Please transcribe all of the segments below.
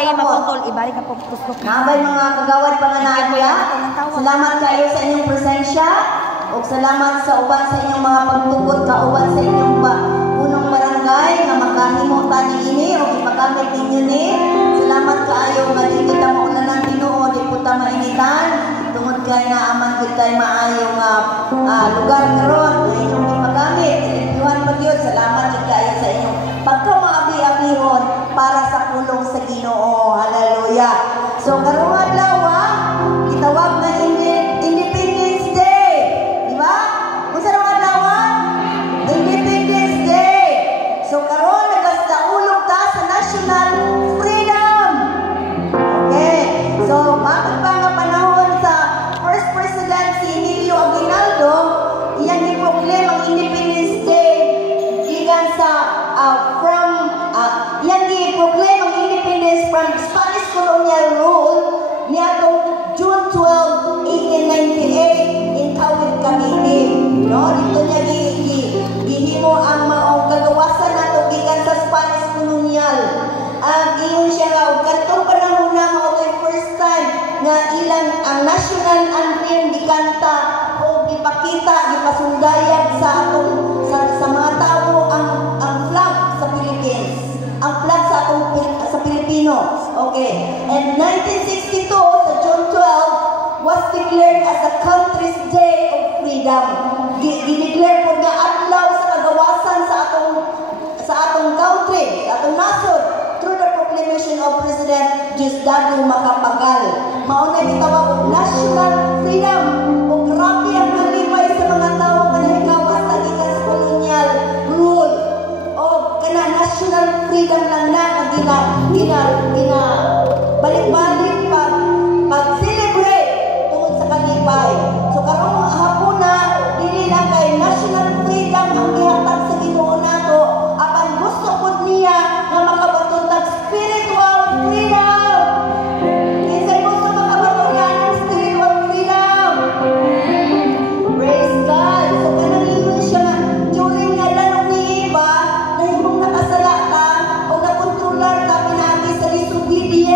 tay maputol ibalik ka putusok. Nabay mga kagawad panganaya. Salamat kayo sa inyong presensya ug salamat sa uban sa inyong mga pagtugod kauban sa inyong unang barangay nga makahimo tani ini o ipagamit ninyo ni. Salamat kaayo nga di kita mauna ng Ginoo, di puta mainitan tungod kay naaman kita maayo nga lugar karon nga inyong ipagamit. Tuhan pa Dios, salamat kayo sa inyong pagkamaabi-abihon para sa pulong sa Ginoo. Hallelujah. So karong adlaw gitawag na Independence Day. Di ba? Unsa ra adlaw? Independence Day. So karon nagasaulog ta sa national freedom. Okay. So bakit pa nga panahon sa first president si Emilio Aguinaldo, iyang giproklem ang Independence Day gikan sa iyang giproklem ang independence from Spanish colonial rule niadtong June 12, 1898 in Kawit, Cavite. No, dito niya gihimo ang maong kagawasan nato gikan sa Spanish colonial. Ingon siya nga og kadtong panahon na mao toy first time nga ilang ang national anthem gikanta o gipakita gipasundayag sa atong sa mga tao ang flag sa Philippines. Ang flag sa atong sa Pilipino. Okay. And 1962 sa June 12 was declared as the country's day of freedom. Gi-declare po nga adlaw sa kagawasan sa atong country, sa atong nasod through the proclamation of President Diosdado Macapagal. Mao na gitawag og national freedom. O grabe ang halipay sa mga tao nga nahikawas sa gikan sa colonial rule. O kana national freedom lang na gina balik-balik pag-celebrate tungod sa kalipay. So karong hapon na dili lang kay national freedom ang gihatag sa Ginoo nato, apan gusto pud niya nga makabaton tag spiritual freedom. Kinsay gusto makabaton nga ng spiritual freedom? Praise God. So kanang siya nga during nga lanong ni iba na himong nakasala ka o nakontrolar ka pinagi sa disobedience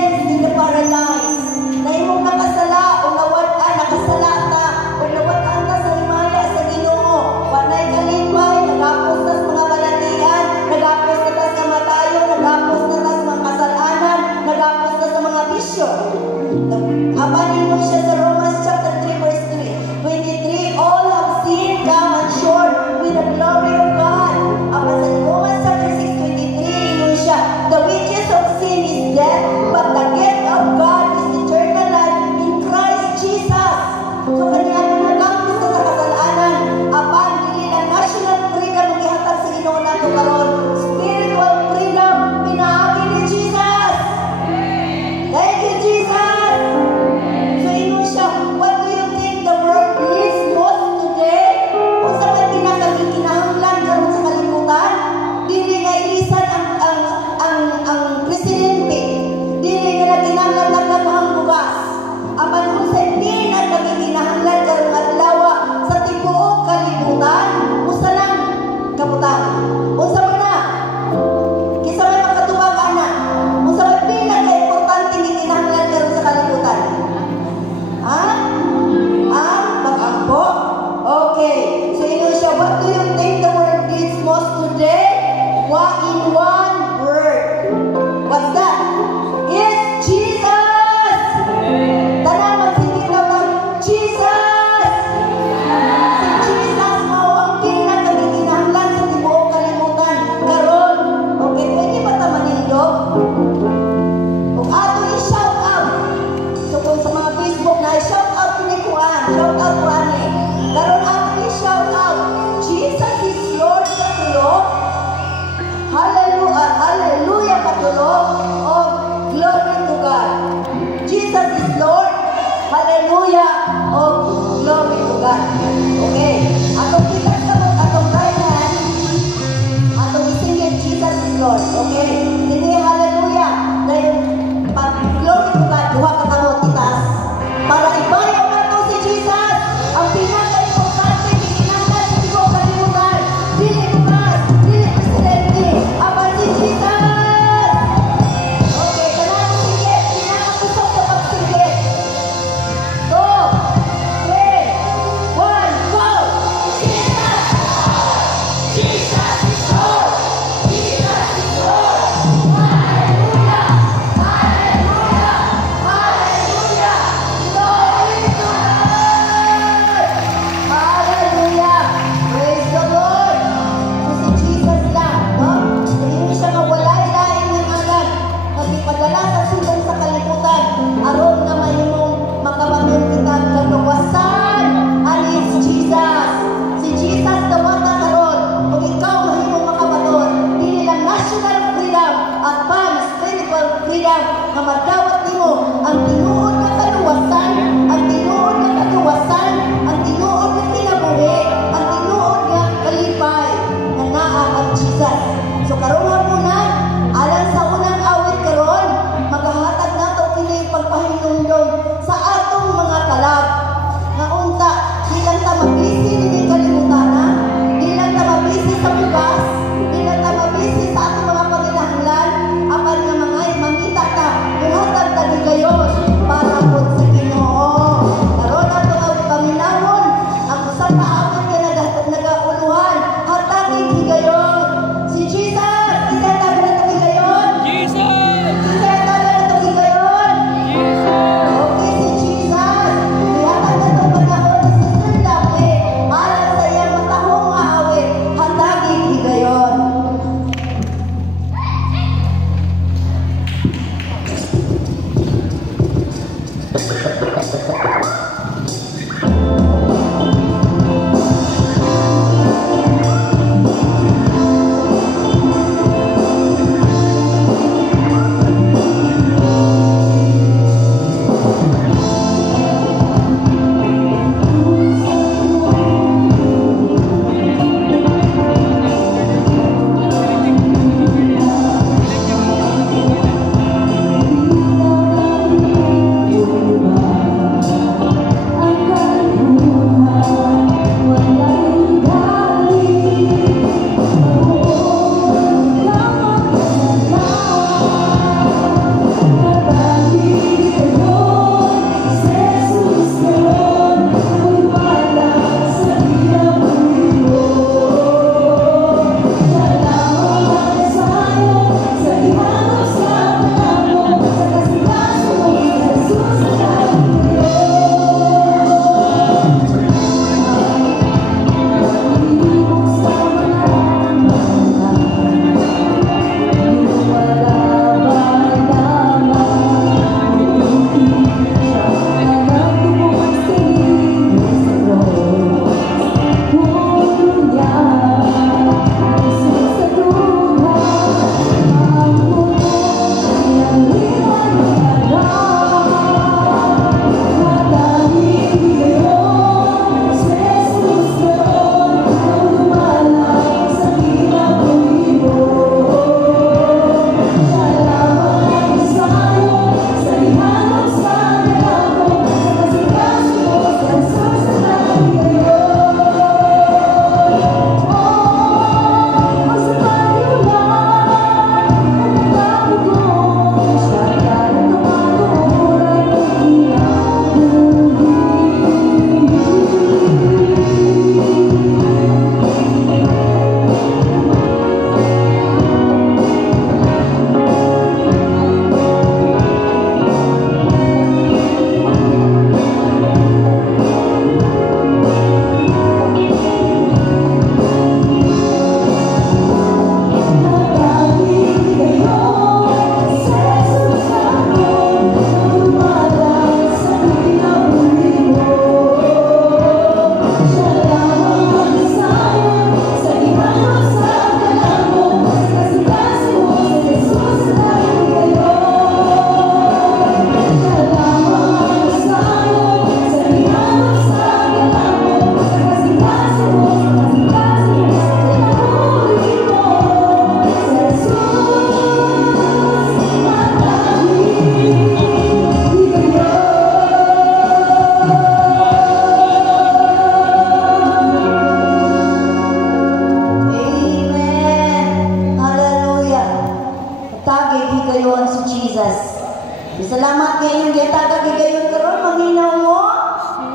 Salamat ngayon, giyataga gigayon karon maminaw mo.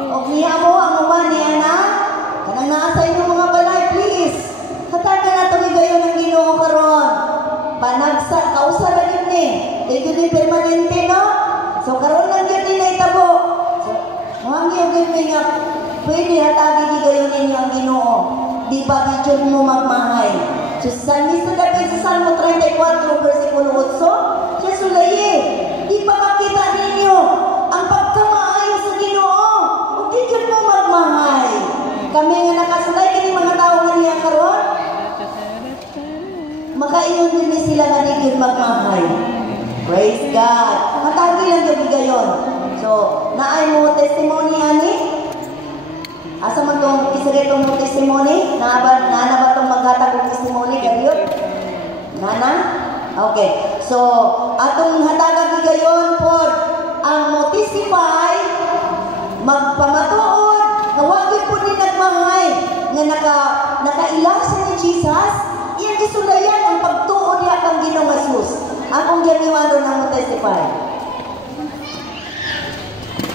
Og niya mo ang uban niya na. Kanang naa sa inyong mga balay, please. Hatagan nato gigayon ang Ginoo karon. Panagsa, kausa na yun ni. Ito ni permanente, no? So karon lang yun ni naitabo. So, muhang yung gini nga, pwede hatagi gigayon ninyo ang Ginoo. Di ba giyon mo magmahay? So Salmista David sa Salmo 34, versikulo 8, siya sulayi. Di ba makita ninyo ang pagkamaayo sa Ginoo? Kung di yun mo magmahay. Kami nga nakasulay, kini mga tao nga niya karon, makaingon din ni sila nga di yun magmahay. Praise God. Matagi lang yung gayon. So, naay mo testimony ani? Asa man tong isagetong mo testimony? Na ba tong maghatag og testimony gayon? Nana? Okay. So, atong hatagan gayon por ang mo-testify magpamatuod na wagi po ni nagmahay nga nakailasa ni Jesus. Iyan gisulayan ang pagtuod niya kang Ginoong Jesus. Akong giniwalo na mo-testify.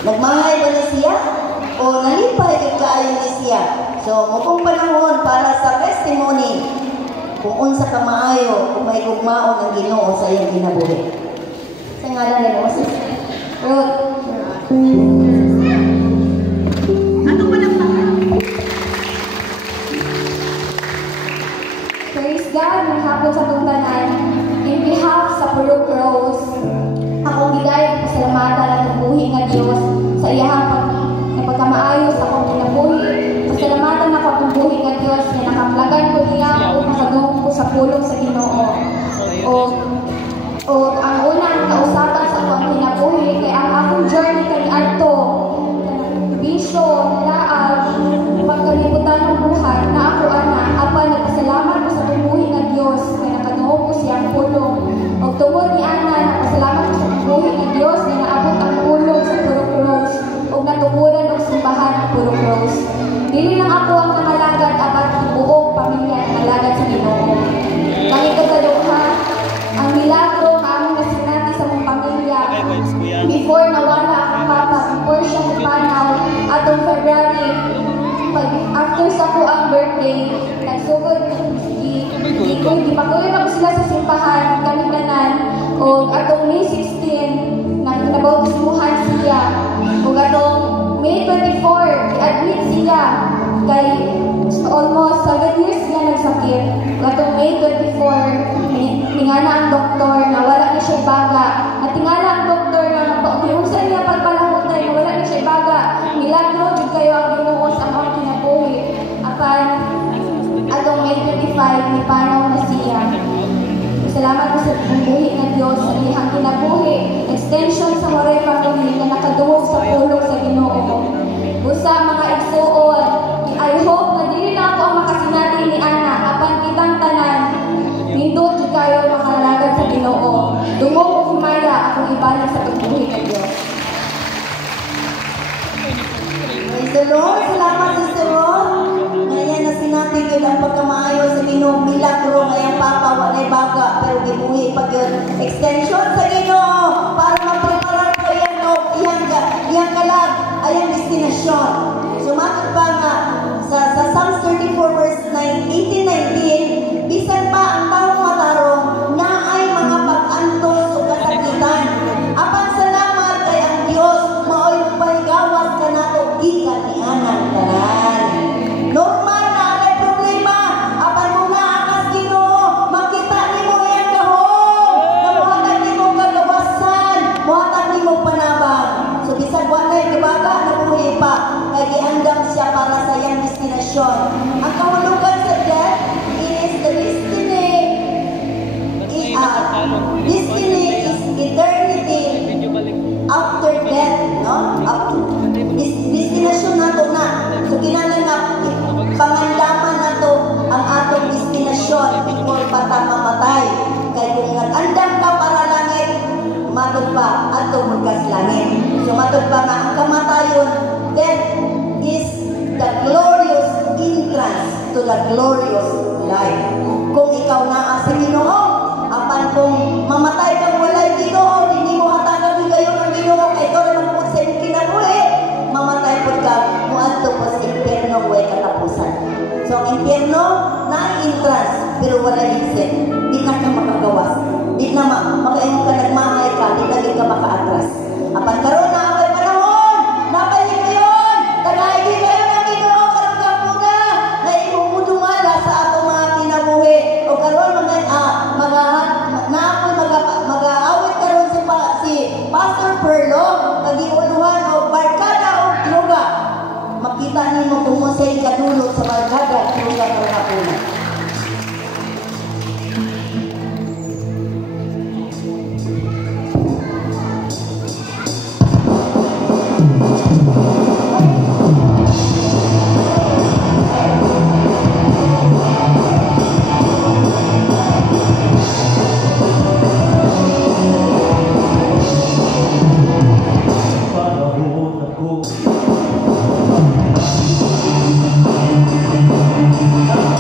Nagmahay ba na siya? O nalipay yung kaayo ni siya? So, mukong panahon para sa testimony kung unsa ka maayo, kung may gugmaon ang Ginoo sa iyang kinabuhi. Sa ngalan ni Moses. Ruth. Ano ba lang Praise God, maghapon sa tungtanan. In behalf sa Purok Rose, akong gidayang pasalamatan at buhi nga Diyos O ang unang kausapan sa akong kinabuhi kay ang akong journey kay adto bisyo, nalaag, pagkalibutan ng buhay na ako apan nagpasalamat ko sa pumuhi ng Diyos kay nakanuo ko siyang pulong. O tungod ni Ana, nagpasalamat ko sa pumuhi ng Diyos na naabot ang pulong sa Purok Rose o natuguran og simbahan ang Purok Rose. Dili lang ako ang nangalagad apat ang buong pamilya nangalagad sa Ginoo. Pangikaduha, ang milagro na among nasinati sa mong pamilya before nawala ang papa, before siya napanaw atong February, after sa ko ang birthday, nagsugod ipakuloy na ko sila sa simbahan kami tanan o atong May 16 nabautismuhan siya o atong May 24 i-admit siya kay almost 7 years siya nagsakit. Atong May 24 tingala ang doktor na wala na siya baga. At tingala ang doktor na kung sa niya pagpalahutay na wala na siya baga. Milagro jud kayo ang Ginoo sa among kinabuhi. Apan atong May 25 ni panaw na siya. Salamat po sa pambuhi ng Diyos sa iyang kinabuhi. Extension sa Moray family na nakaduwog sa pulong sa Ginoo. Busa mga igsuon, I hope na dili na ako ang makasinati ni Ana apan kitang tanan nindot jud kayo makalagad sa Ginoo. Dungog o humaya akong ibalik sa pagbuhi ng Diyos. Praise the Lord. Salamat, Sister Ron. Ngayon na sinati ko lang pagkamaayo sa Ginoo. Milagro ngayong papa, walay baga, pero gibuhi pag yun. Extension sa Ginoo para mapreparar ko iyang kalag, ayang destinasyon. Sumatod pa nga sa Psalms 34 verse 18-19, bisan pa ang taong matarong na ay mga pag-antos o kasakitan. Apan salamat kay ang Diyos, maoy paligawas ka nato, gikan ni anang tanan. Normal na ang problema, apan mo na akas Ginoo, makita ni mo iyang gahom, na muhatag ni mo kagawasan, muhatag ni mo panabang. So bisan walay kabaga na buhay pa, kay giandam siya para sa iyang destinasyon. Ang kahulugan sa death is the destiny. Destiny is eternity after death, no? Destinasyon nato na. So kinahanglan nga pangandaman nato ang atong destinasyon before bata mamatay. Kay kung nag-andam ka para langit, matod pa ato magkas langit. So matod pa nga ang kamatayon, death is the glorious entrance to the glorious life. Kung ikaw naa sa Ginoo, apan kung mamatay kang walay Ginoo, hindi mo hatagan kayo ng Ginoo, kay ikaw naman po sa iyong kinabuhi, mamatay po ka, muadto po sa impyerno, way katapusan. So ang impyerno, na-entrance, pero wala exit. Di na ka makagawas. Di na makaingon ka, nagmamay ka, di na ka maka-atras. Apan karon na ang panahon, napahig ko yun, tagahigin kayo ng Ginoo, karong kapuna, na imumudungala sa atong mga kinabuhi. O karon mag-aawit karon si Pastor Perlo, nag-iuluhan o barkada o droga. Makita niyo kung mo sa'yo kadulot sa barkada o droga karong kapuna. Panahon ako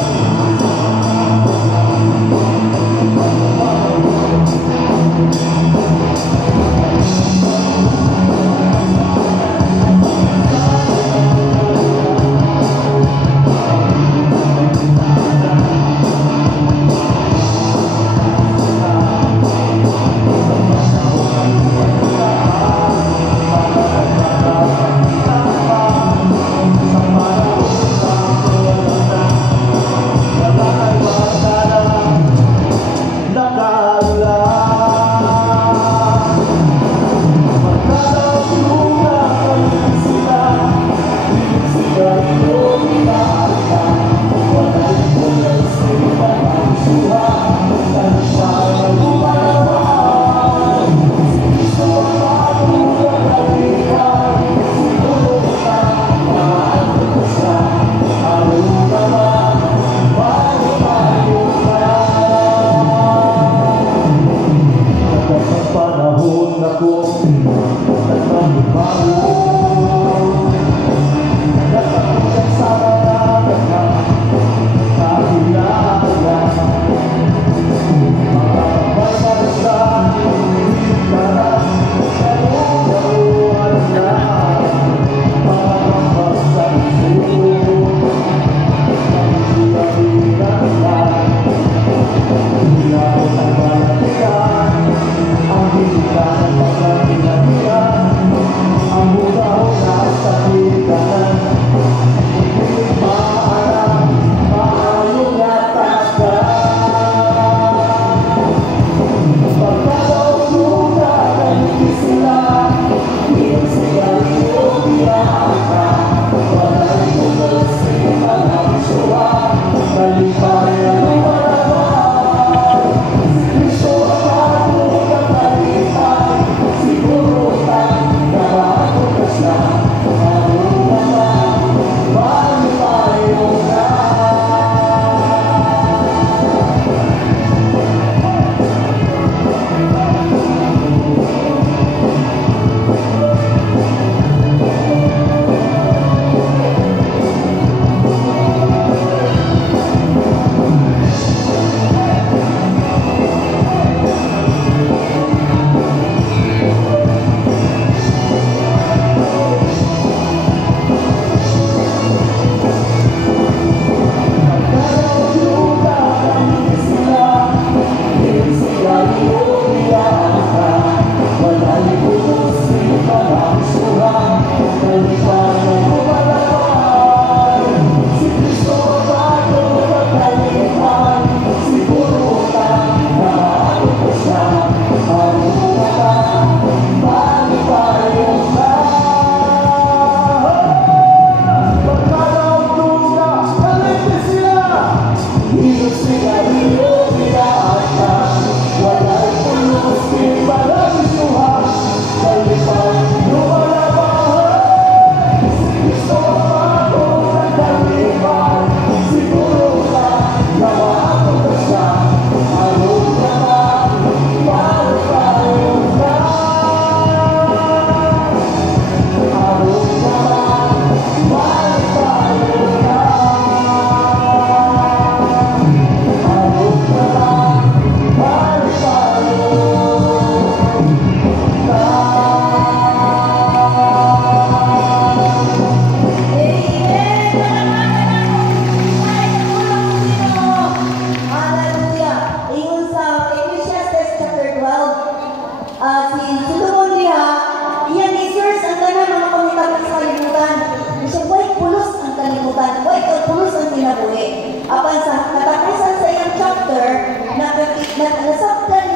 nasabtan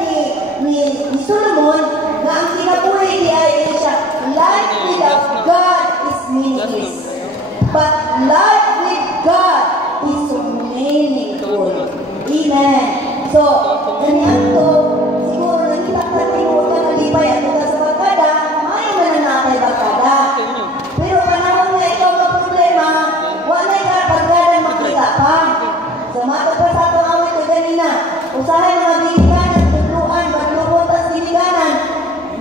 ni Solomon na ang kinabuhi niya ay siya, life without God is meaningless. But life with God is so meaningful. Amen. So, ganyan to, siguro nakita natin huwag ka nalipay at ito sa barkada, may mananakay barkada. Pero panahon na ikaw problema, wala ka barkada makita pa. So, matapos sa itong awit ko ganina, usahay mga diliganan, tutluan, baglubutas diliganan,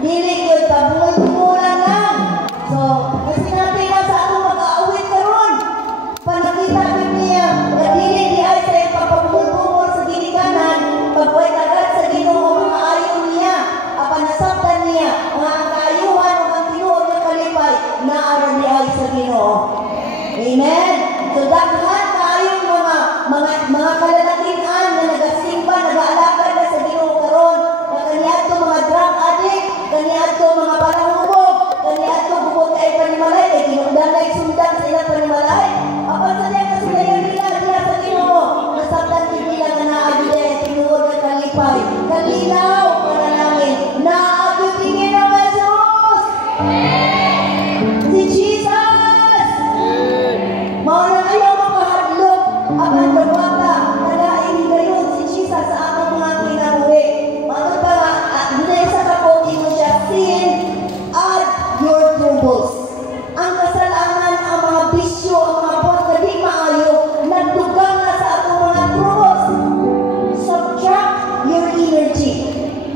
dili ko tabungan-bungan lang. So, kasi natin na sa atong mag-aawit karon, panakita niya, na dili di ay sa ipapabungan sa diliganan, pagway agad sa Ginoo mga ayaw niya, apanasabtan niya, mga kaayuhan o ang tinuod ng kalipay, naara di ay sa Ginoo. Amen? So, daghan kaayong mga kalalakihan na nagasimba, nag-aalakad na sa Ginoo karon, na kaniadto mga drug addict, kaniadto mga palahubog, kaniadto bukod kay panimalay, kay kinungdanay sundan sa ilang panimalay. Apan sa niya kasulayan nila diya sa Ginoo, nasabtan nila na naagyo ay tinuod ng kalipay. Kalinaw para namin, naagyo tingin ang Jesus! Si Jesus! Mauna ayaw makahadlok, apan nagwata, nalain gayon si Jesus sa atong mga kinabuhi. Mauna pa nga, dunay sa kapote mo siya, sin, add your troubles. Ang kasalanan, ang mga bisyo, ang mga buwan na di maayo, nagdugang na sa atong mga troubles. Subtract your energy.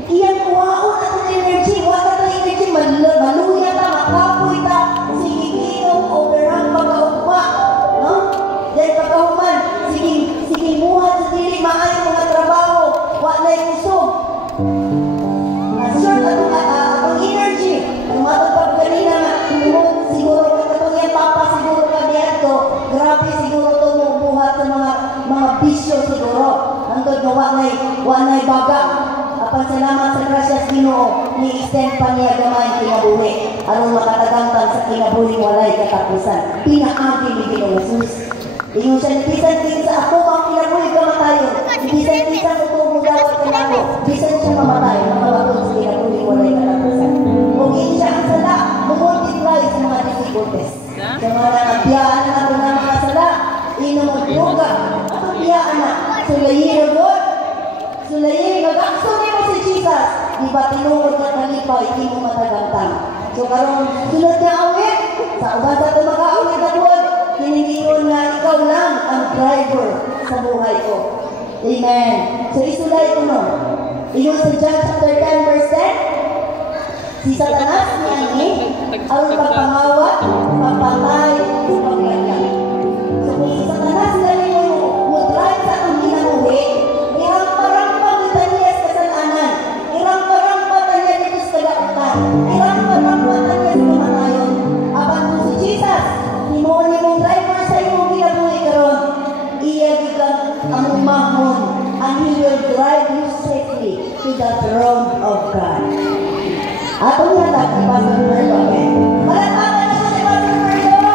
Iyan kuwaon atong energy. Wala ka energy, maluya ka, makapoy ka, sige inom, overhang pagkaugma. No? Dahil pagkahuman, sige muhat sa dili, maayo mga trabaho, wala'y kusog. Sure, atong energy, umatong pag kanina nga, siguro katong yan, papa, siguro ka dito, grabe siguro ito mong buhat sa mga bisyo siguro. Nandun na wanay baga. Apan salamat sa grasya sa Ginoo, ni-extend pa niya gamay kinabuhi. Aron makatagangtang sa kinabuhi walay katapusan. Pinaagi ni Ginoo Jesus. Ingon siya, bisan sa ako ang kinabuhi kamatayon. Bisan sa tubo dawat ka na ako. Bisan siya mamatay, makabatod sa kinabuhi walay katapusan. Kung hindi siya ang sala, multiply sa mga difficulties. Sa mga nabiyaan na ako ng mga sala, inumugluga, at biyaan na, sulayin o God. Sulayin, mag-akso mo si Jesus. Di ba tinungod ka kalipay, hindi mo matagantang. So karon sunod na awit, sa uban sa ito mag-aawit na God, hiningiyon na ikaw lang ang driver sa buhay ko. Amen. So isulay ko nun. Iyon sa John chapter 10 verse 10, si Satanas ni ang pagpangawat, pagpatay, paglagyang. So kung si Satanas galing mo drive sa itong kinabuhi, irang-parang niya sa kasalanan, irang-parang niya dito sa kagautan, irang-parang niya sa kamatayon. Apan kung si Jesus, himuon niya mong driver sa iyong kinabuhi karon, iya gigang ang umahon, and He will drive you safely to the throne of God. Atong natag ni Pastor Merlo, okay? Malakpakan na si Pastor Merlo!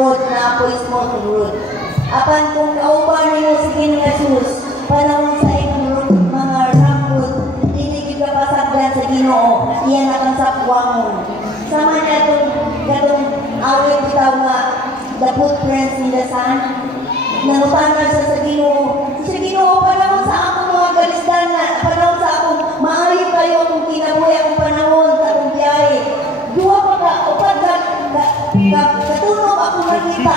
road na apoy smoking road. Apan kung kauban niyo si King Jesus, panahon sa imong mga ramod, hindi ka pasagdan sa Ginoo, iyan ang sapwangon. Sama niya itong awit bitaw nga the footprints in the sand. Nangutangan siya sa Ginoo. Sa Ginoo, panahon sa akong mga kalisdanan, panahon sa akong maayo kayo kung kinabuhi akong panahon sa akong biyahe. Duwa pa ka, upad katunog akong nakita.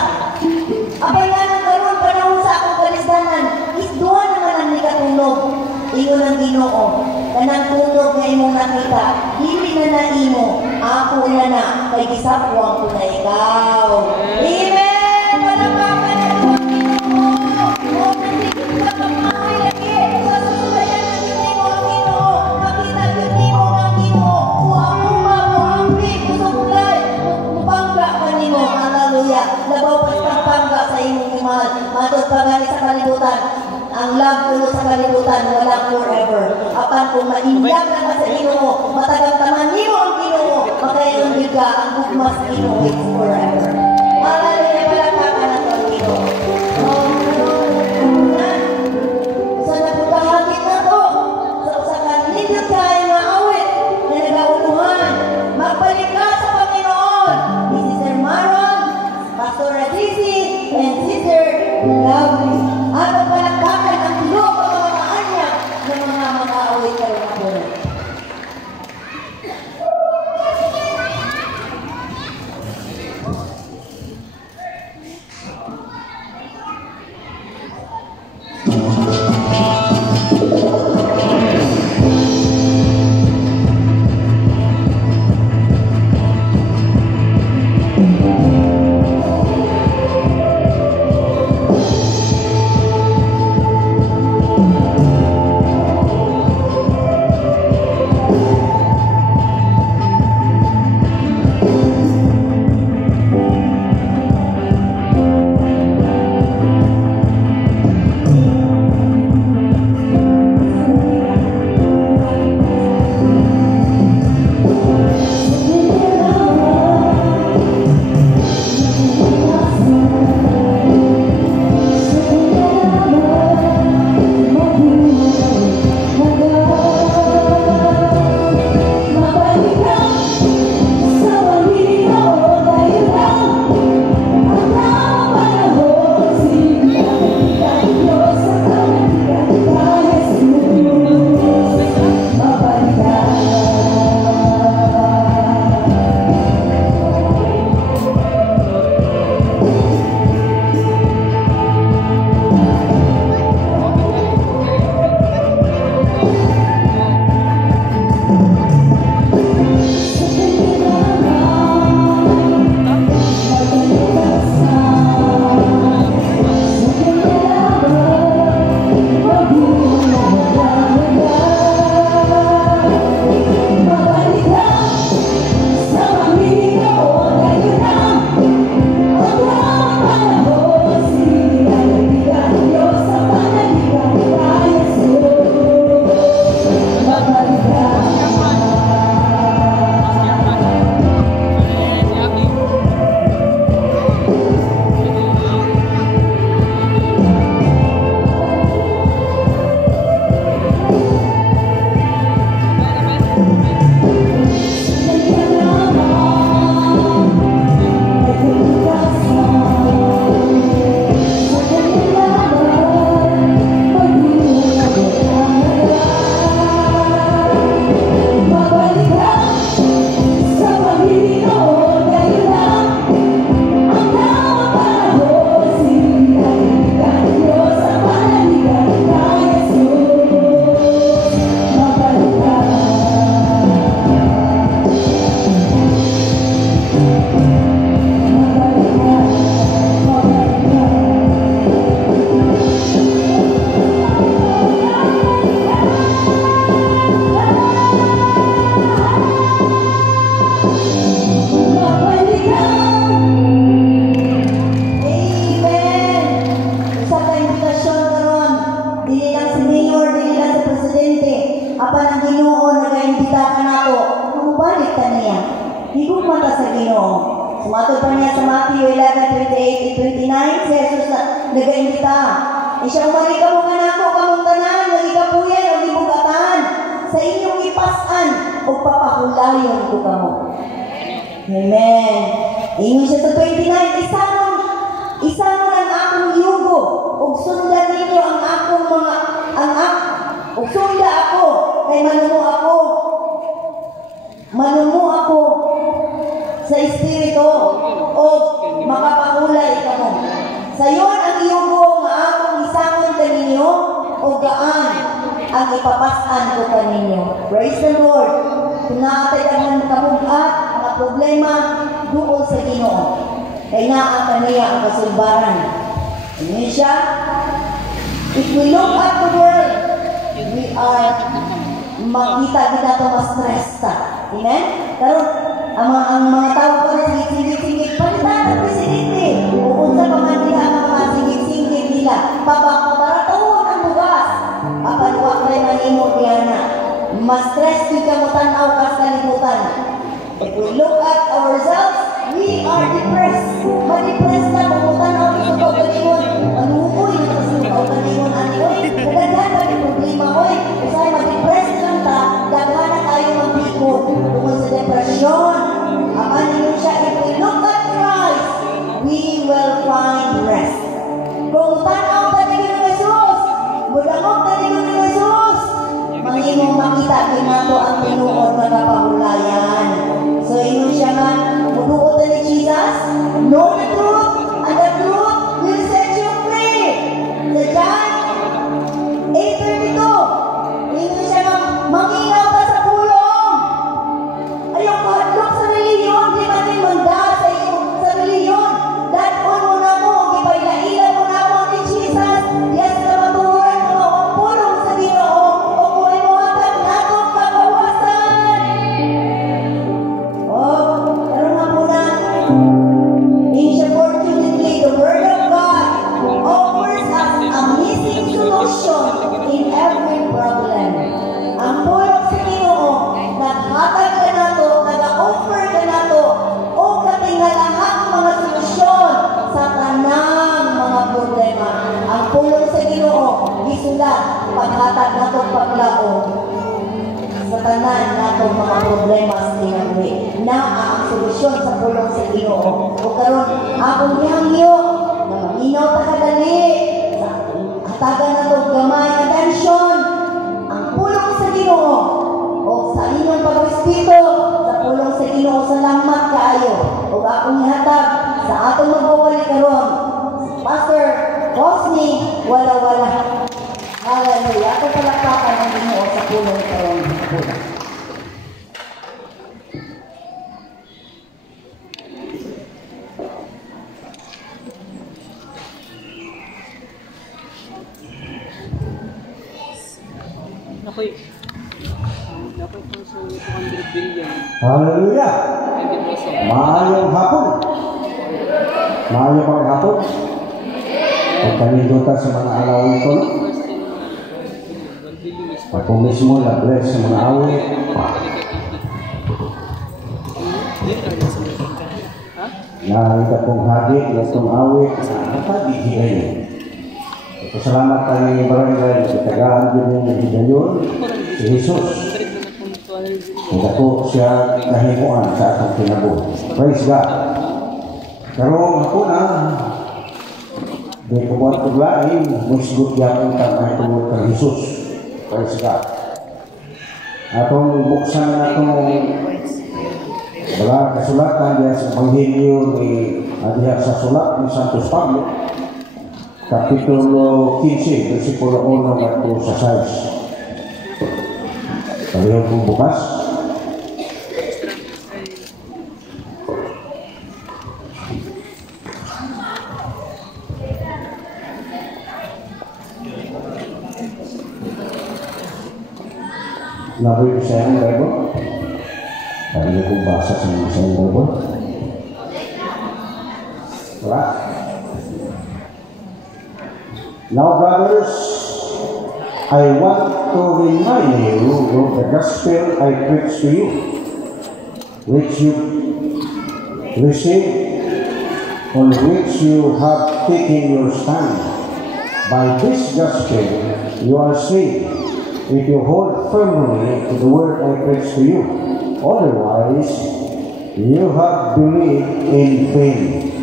Apay nga nang karoon panahon sa akong kalisdanan, isduwa naman ang nikatunog. Ingon ang Ginoo, kanang tunog nga imong nakita, dili na na imo, ako na kay gisapwang ko na ikaw. Amen! Palakpakan na ito ang Ginoo! O, nandito ka pamahay lagi! Sa susubayan na dito mo ang Ginoo! Makita dito mo ang Ginoo! Kuha mo mabuhampi! Kusuklay! Mupangga ka nimo! Hallelujah! Labaw pa sa pangga sa imong imahal. Matod pagani sa kalibutan. Ang love tulo sa kalibutan, walang forever. Apan kung maindag na ka sa Ginoo, matagang taman nimo ang Ginoo, makayon ka ang bukmas Ginoo is forever. Hallelujah, palakpakan na ito ang Ginoo. Sa napagkahagit na ito, sa usakan, nindot kayo na awit na nag-auluhan. Magbalik ka sa Panginoon. Ni Sister Maron, Pastor Radisi, and Sister Lovely. At palakpakan ang tulog ang mga kaanya ng mga awit kayo na po. Sumatod pa niya sa Matthew 11:28-29, si Jesus na nag-imbita. Siya umali ka mo kanako, kamong tanan, nagikapuyan o gibugatan, sa inyong ipasan o papahulayon ko kamo. Amen. Ingon siya sa 29, isang ang akong yugo, ug sundan ninyo ang akong mga, ug sunda ako, kay manumo ako sa espiritu, o makapahulay kamo. Sayon ang yugo nga akong isangon kaninyo, o gaan ang ipapasan ko kaninyo. Praise the Lord. Kung nakataydahan kamugat, mga problema, doon sa Ginoo. Kaya naa kaniya ang kasulbaran. Ano siya? If we look at the world, we are makita ito ma-stress ta. Amen? Pero ang mga tao ko na singit-singit, palitan ang presidente. Kung sa pamandila ang mga singit-singit nila, pabaratawon ang bugas. Apanwa kayo mahimo niya na. Ma-stress di ka mo tanaw ka sa kalimutan. If we look at ourselves, we are depressed. Ma-depressed na kung mo tanaw ito ka kalimon. Manukoy na kasi ito ka kalimon. Anikoy, kadaghan na yung problema. Oy, kasi ma-depressed lang ta, daghan na tayo magbikot tungkol sa depression. Apan yun siya, if we look at Christ, we will find rest. Kung tanaw ka ni Jesus, budamok ka ni Jesus, mangimong makita kinato ang tinuod na kapahulayan. So, yun siya nga, muduot na ni Jesus, know the truth, and the truth will set you free. Sa John 8:32, yun siya nga, mangingaw ka sa pulong. Ayaw kahadlok sa reliyon, di ba din manda sa iyo sa reliyon. Dadon mo na mo, ipailaila mo na mo ni Jesus. Yes, na matuhuran mo ang pulong sa Ginoo. O kung mo hatag natong kabawasan. Pero nga muna, unfortunately, the Word of God offers us a missing solution in every problem. Ang pulong sa Ginoo, naghatag ka na to, nag-offer ka na to, o katingalahang mga solusyon sa tanang mga problema. Ang pulong sa Ginoo, isulat, paghatag na to paglao sa tanan nato mga problema sa tinagwi. Na ang solusyon sa pulong sa Ginoo. O karon akong gihangyo na maminaw ta kadali sa hatagan nato gamay attention ang pulong sa Ginoo o sa inyong pagrespeto sa pulong sa Ginoo. Salamat kaayo o akong ihatag sa atong magbawali karon Pastor Cosme wala. Hallelujah. Ako palakpakan ang Ginoo sa pulong karon. Nakoy po sa 200 billion. Hallelujah! Maayong hapon. Maayong maghapon. Pagkanindutan sa mga alawin ko. Ako mismo na-bless sa mga awit. Nakita kong hagit na itong awit. Nakadihigayon. Salamat tayo barangay sa tagaan din yung nagigayon si Jesus. Hindi ko siya kahimuan sa atong kinabuhi. Praise God. Pero ako na, di ko buwan paglain, musgot yapon ka tungkol kang Jesus. Praise God. Atong buksan na itong wala kasulatan diya sa Ebanghelyo ni adiya sa sulat ni Santos Pablo. Kapitulo 15, versikulo 1 at 2 sa 6. Pagayong kong bukas. Nabuhin sa iyong Bible. Pagayong kong basa sa iyong Bible. Wala? Now, brothers, I want to remind you of the gospel I preached to you, which you receive, on which you have taken your stand. By this gospel you are saved, if you hold firmly to the word I preach to you. Otherwise, you have believed in vain.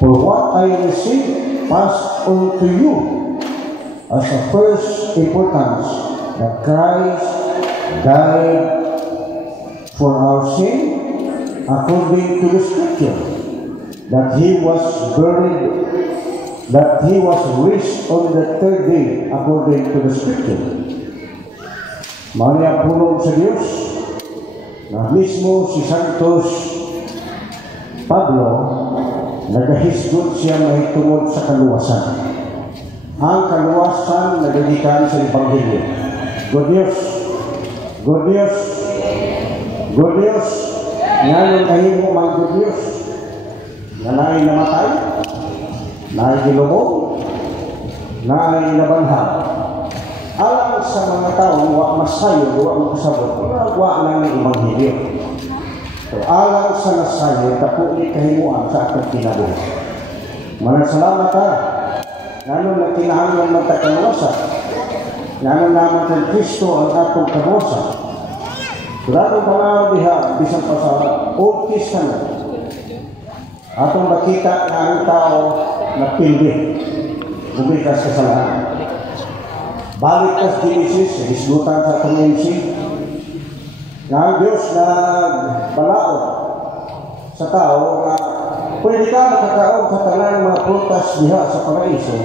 For what I received passed on to you as of first importance, that Christ died for our sin according to the Scripture, that he was buried, that he was raised on the third day according to the Scripture. Maria pulong sa Diyos na mismo si Santos Pablo nagahisgot siya mahitungod sa kaluwasan. Ang kaluwasan nagadikan sa Ebanghelyo. God Diyos, God Diyos, God Diyos, ngayon kayo mo mga God Diyos, na naay namatay, naay gilubog, naay nabanhag. Alang sa mga taong wa masayo, wa makasabot, wa nang Ebanghelyo. So, alang sa nasayo, kapuli kahimuan sa atong kinabuhi. Salamat ka. Ngano na kinahanglan magkakaluwasan. Ngano naman kang Kristo ang atong kaluwasan. Suratong panaw diha, bisan pa sa Old Testament. Atong nakita na ang tao na pildi. Bumikas kasalanan. Balik ka sa Genesis, hisgutan sa atong MC. Na ang Diyos na balaod sa tao na pwede ka makakaon sa talang mga prutas diha sa paraiso,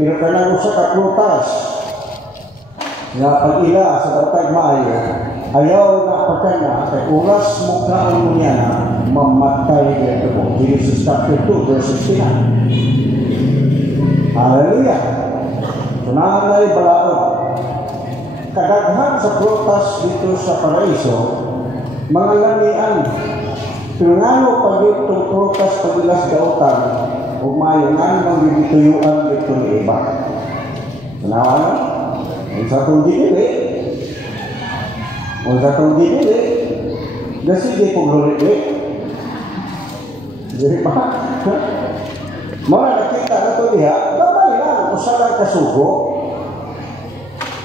pero kanang usa ka prutas na pag-ila sa datag maayo, ayaw na pagkana kay oras mo kaon mo niya na mamatay dito po. Genesis chapter 2 verse 69. Hallelujah! Tunanay balaod. Kadaghan sa prutas dito sa paraiso, mga lamian. Pero nga pag itong prutas pagilas dautan, o mayo nga nang bibituyuan dito ni iba. Tanawa na? Kung sa itong dinili, sige pong lulili. Jadi pa? Mga nakita na ito diha, babay lang, usa lang kasugo.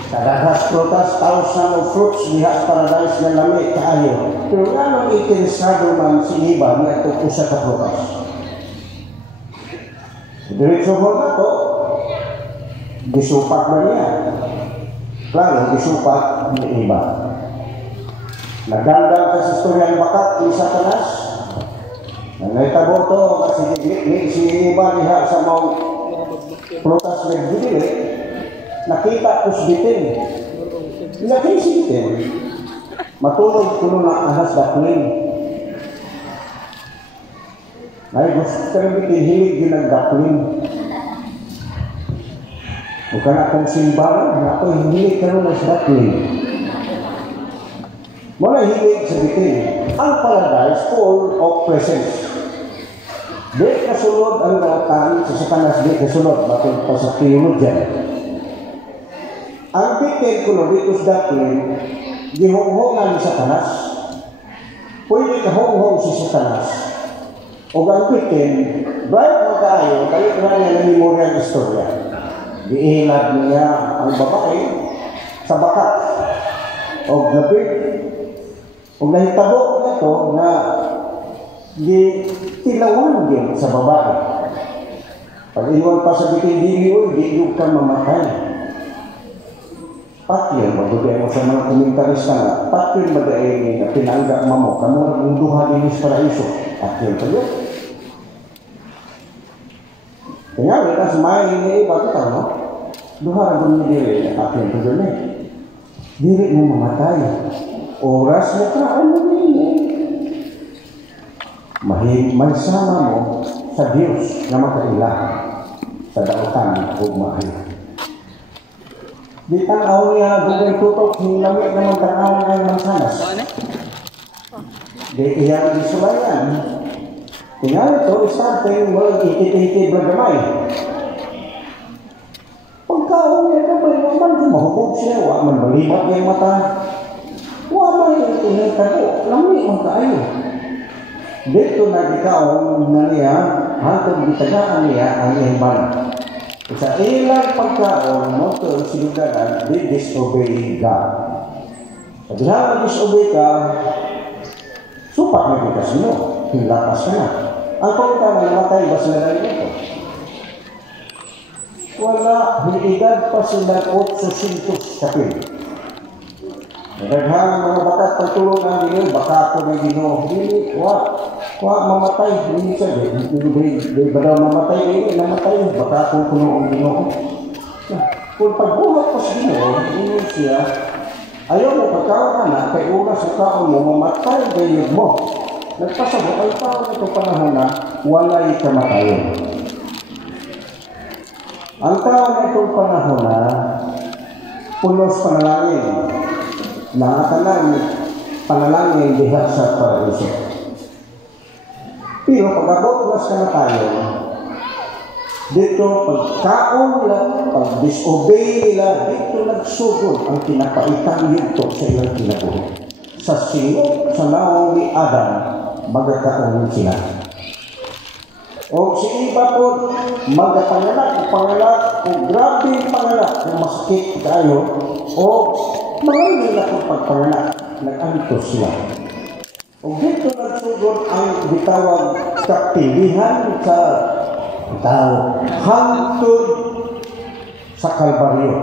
Kadagas prutas, thousand of fruits, diha paradise na lami, kaayo. Pero nga nang ikinisado man si iba na ito usa ka prutas. Diretso mo na ito, gisupak na niya. Klaro, gisupak ni iba. Nagdandang ka sa istoryang bakat ni Satanas. Nangaytabo ito, kasi si iba niya sa mga prutas na gilili. Nakita ko si bitin. Nakita si bitin. Matulog ko na ahas daklin. Ay, gusto ka rin bitin, hilig yun ang daklin. Huwag ka na akong simbalan, ako hilig ka rin sa daklin. Mula hilig sa bitin. Ang paradise full of presents. Di kasunod ang lautan sa Satanas, di kasunod, bakit pa sa theologian. Ang bitin ko dito sa daklin, gihonghongan ni Satanas. Pwede kahonghong si Satanas. O ang bitin, bright mo tayo, kayo na niya ng memoryang istorya. Giihilad niya ang babae sa bakat. O lapit. O nahitabo na ito na tilawan din sa babae. Pag iwan pa sa bitin, di yung ka mamatay. Patil, magbigay mo sa mga komentarista nga, patil magayin na pinangga mo, kamu ang duha dinis paraiso. Patil pa yun. Kaya, wala sa mga ini, bakit ano? Duha ang dumi diri, patil pa yun eh. Diri mo mamatay. Oras mo ka, ano ini? Mahisama mo sa Diyos na makaila sa dautan o maayo. Di tanaw niya dugay tutok hinamit naman tanaw ng mansanas. Di iyang isulayan. Tingnan ito, starting mo ikit-ikit bagamay. Pagkaon niya gamay, waman di mahubog siya, waman malibat niya mata. Waman yung tinitado, lamig ang kaayo. Dito na ikaw na niya, hantong gitagaan niya ang ihban. Sa ilang pagkaon, mo ito ang sinugaran, di disobey God. Sa diha disobey ka, supak na kita sino, hilapas ka na. Ang pagkaon na namatay, basta na rin ito. Wala, hinigad pa sila 800 kapil. Nagdaghang mga bakat pagtulong ang Ginoo, bakato ng Ginoo. Hindi, mamatay. Hindi siya, di ba daw mamatay? Hindi, namatay. Bakato kuno ang Ginoo. Kung pagbuhat pa sa Ginoo, hindi siya, ayaw mo pagkaon na, kay una sa kaon mo, mamatay gayod mo. Nagpasabot ay tao nito panahon na, walay kamatayon. Ang tao na itong panahon na, pulos panalangin. Nakatalang panalangin diha sa paraiso. Pero pag-abot mas ka na tayo, dito pagkaon nila, pag-disobey nila, dito nagsugod ang kinapaitan dito sa ilang kinabuhi. Sa sinok sa naong ni Adam, magkakaon sila. O si iba po, magpangalak, o grabe pangalak, kung masakit tayo, o mga nila kung pagpangalak, nag-antos sila. O dito nagsugod ang bitawag kapilihan sa tao, hangtod sa Kalbaryo.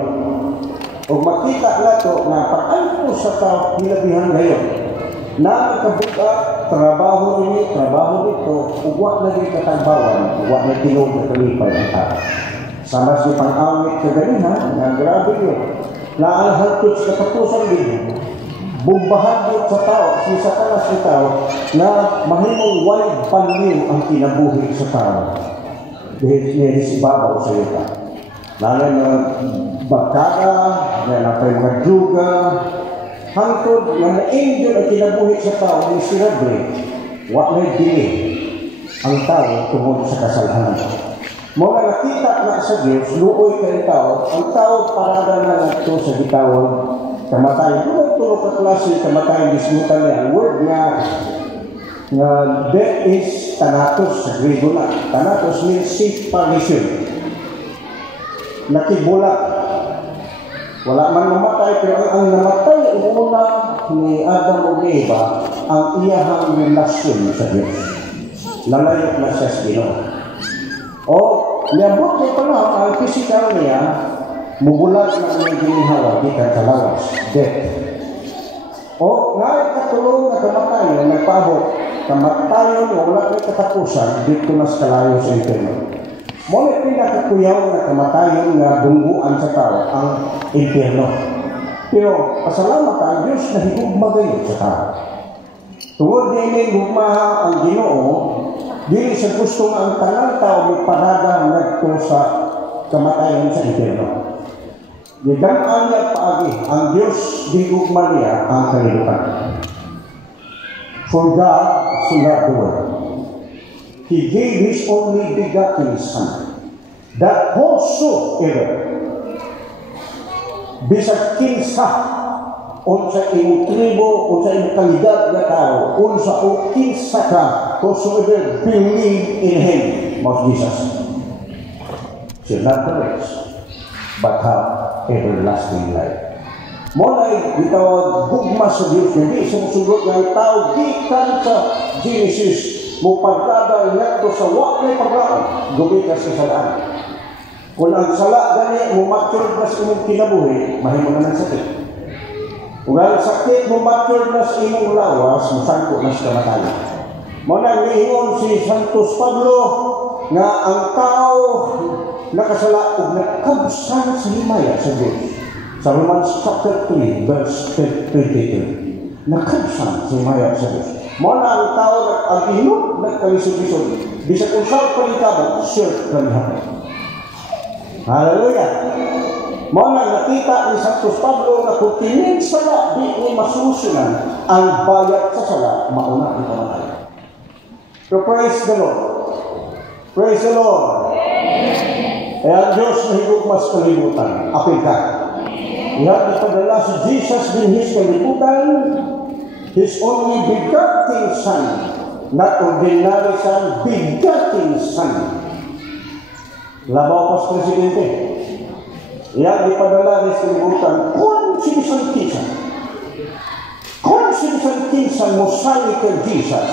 O makita na ito na pag-antos sa tao, nilabihan ngayon. Na kabuka, trabaho dito, ugwa na rin katagbawan, ugwa na tinod na kalipay ang tao. Sama si pang-awit kaganihan, na grabe yun. Naalhaltod sa katapusan din, bumbahan din sa tao, si Satanas sa tao, na mahimong wide panliw ang kinabuhi sa tao. Dahil si Babaw sa ita. Lalo na bakara, na mga druga, hangtod na na-angel ang kinabuhi sa tao ng sinabre, wak may dili ang tao tungkol sa kasalanan. Mga nakita na sa Diyos, luoy kayong tao, ang tao parada na nato sa bitawang kamatayan. Kung may tulog at klase kamatayan, dismutan niya, ang word nga death is thanatos sa Griego na. Thanatos means separation. Nakibulak. Wala man namatay, pero ang namatay una ni Adam o ni Eva, ang iyahang relasyon sa Diyos. Lalayo na siya sa Ginoo. O, niabot niya pa lang, ang physical niya, mubulag na ng ginihawa, di ka kalawas, death. O, ngayon katulong na kamatayon, nagpabot, kamatayon, wala may katapusan, dito na sa kalayo sa interno. Muna pinakakuyaw na kamatayon na dungguan sa tao ang impyerno. Pero pasalamat ang Diyos na higugma gayon sa tao. Tungod din ay hugma ang Ginoo, dili sa gusto nga ang tanang tao magparada nagto sa kamatayon sa impyerno. Gigamang niya paagi ang Diyos higugma niya ang kalibutan. For God so loved the world, He gave His only begotten Son, that whosoever, bisag kinsa, unsa imong tribo, unsa imong kalidad na tao, unsa o kinsa ka, whosoever believe in Him, of Jesus, shall not perish, but have everlasting life. Muna itawag gugma sa Diyos, hindi sumusunod ng tao, gikan sa Genesis, mupagdada ngadto sa wa may paglaon, gumikas sa salaan. Kung ang sala gani mumature na sa imong kinabuhi, mahimo na ng sakit. Kung ang sakit mumature na sa imong lawas, masangko na sa kamatayan. Muna niingon si Santos Pablo nga ang tao nakasala ug nakabsan sa himaya sa Diyos. Sa Romans chapter 3 verse 22. Nakabsan sa himaya sa Diyos. Muna ang tao ang inot nagkalisod-lisod. Bisa kung saan palikabot, sure kami. Hallelujah! Muna nakita ni Santos Pablo na kung tinig sala, di ni masusunan ang bayad sa sala, mauna ang kamatayan. So praise the Lord. Praise the Lord. E ang Diyos na higug mas kalibutan. Apil ka. Iyan ipadala si Jesus din His kalibutan, His only begotten Son, not ordinary son, begotten son. Labaw pas presidente. Yang dipadala ni sinibutan, kung sinisantisan. Kung sinisantisan mo sali kay Jesus,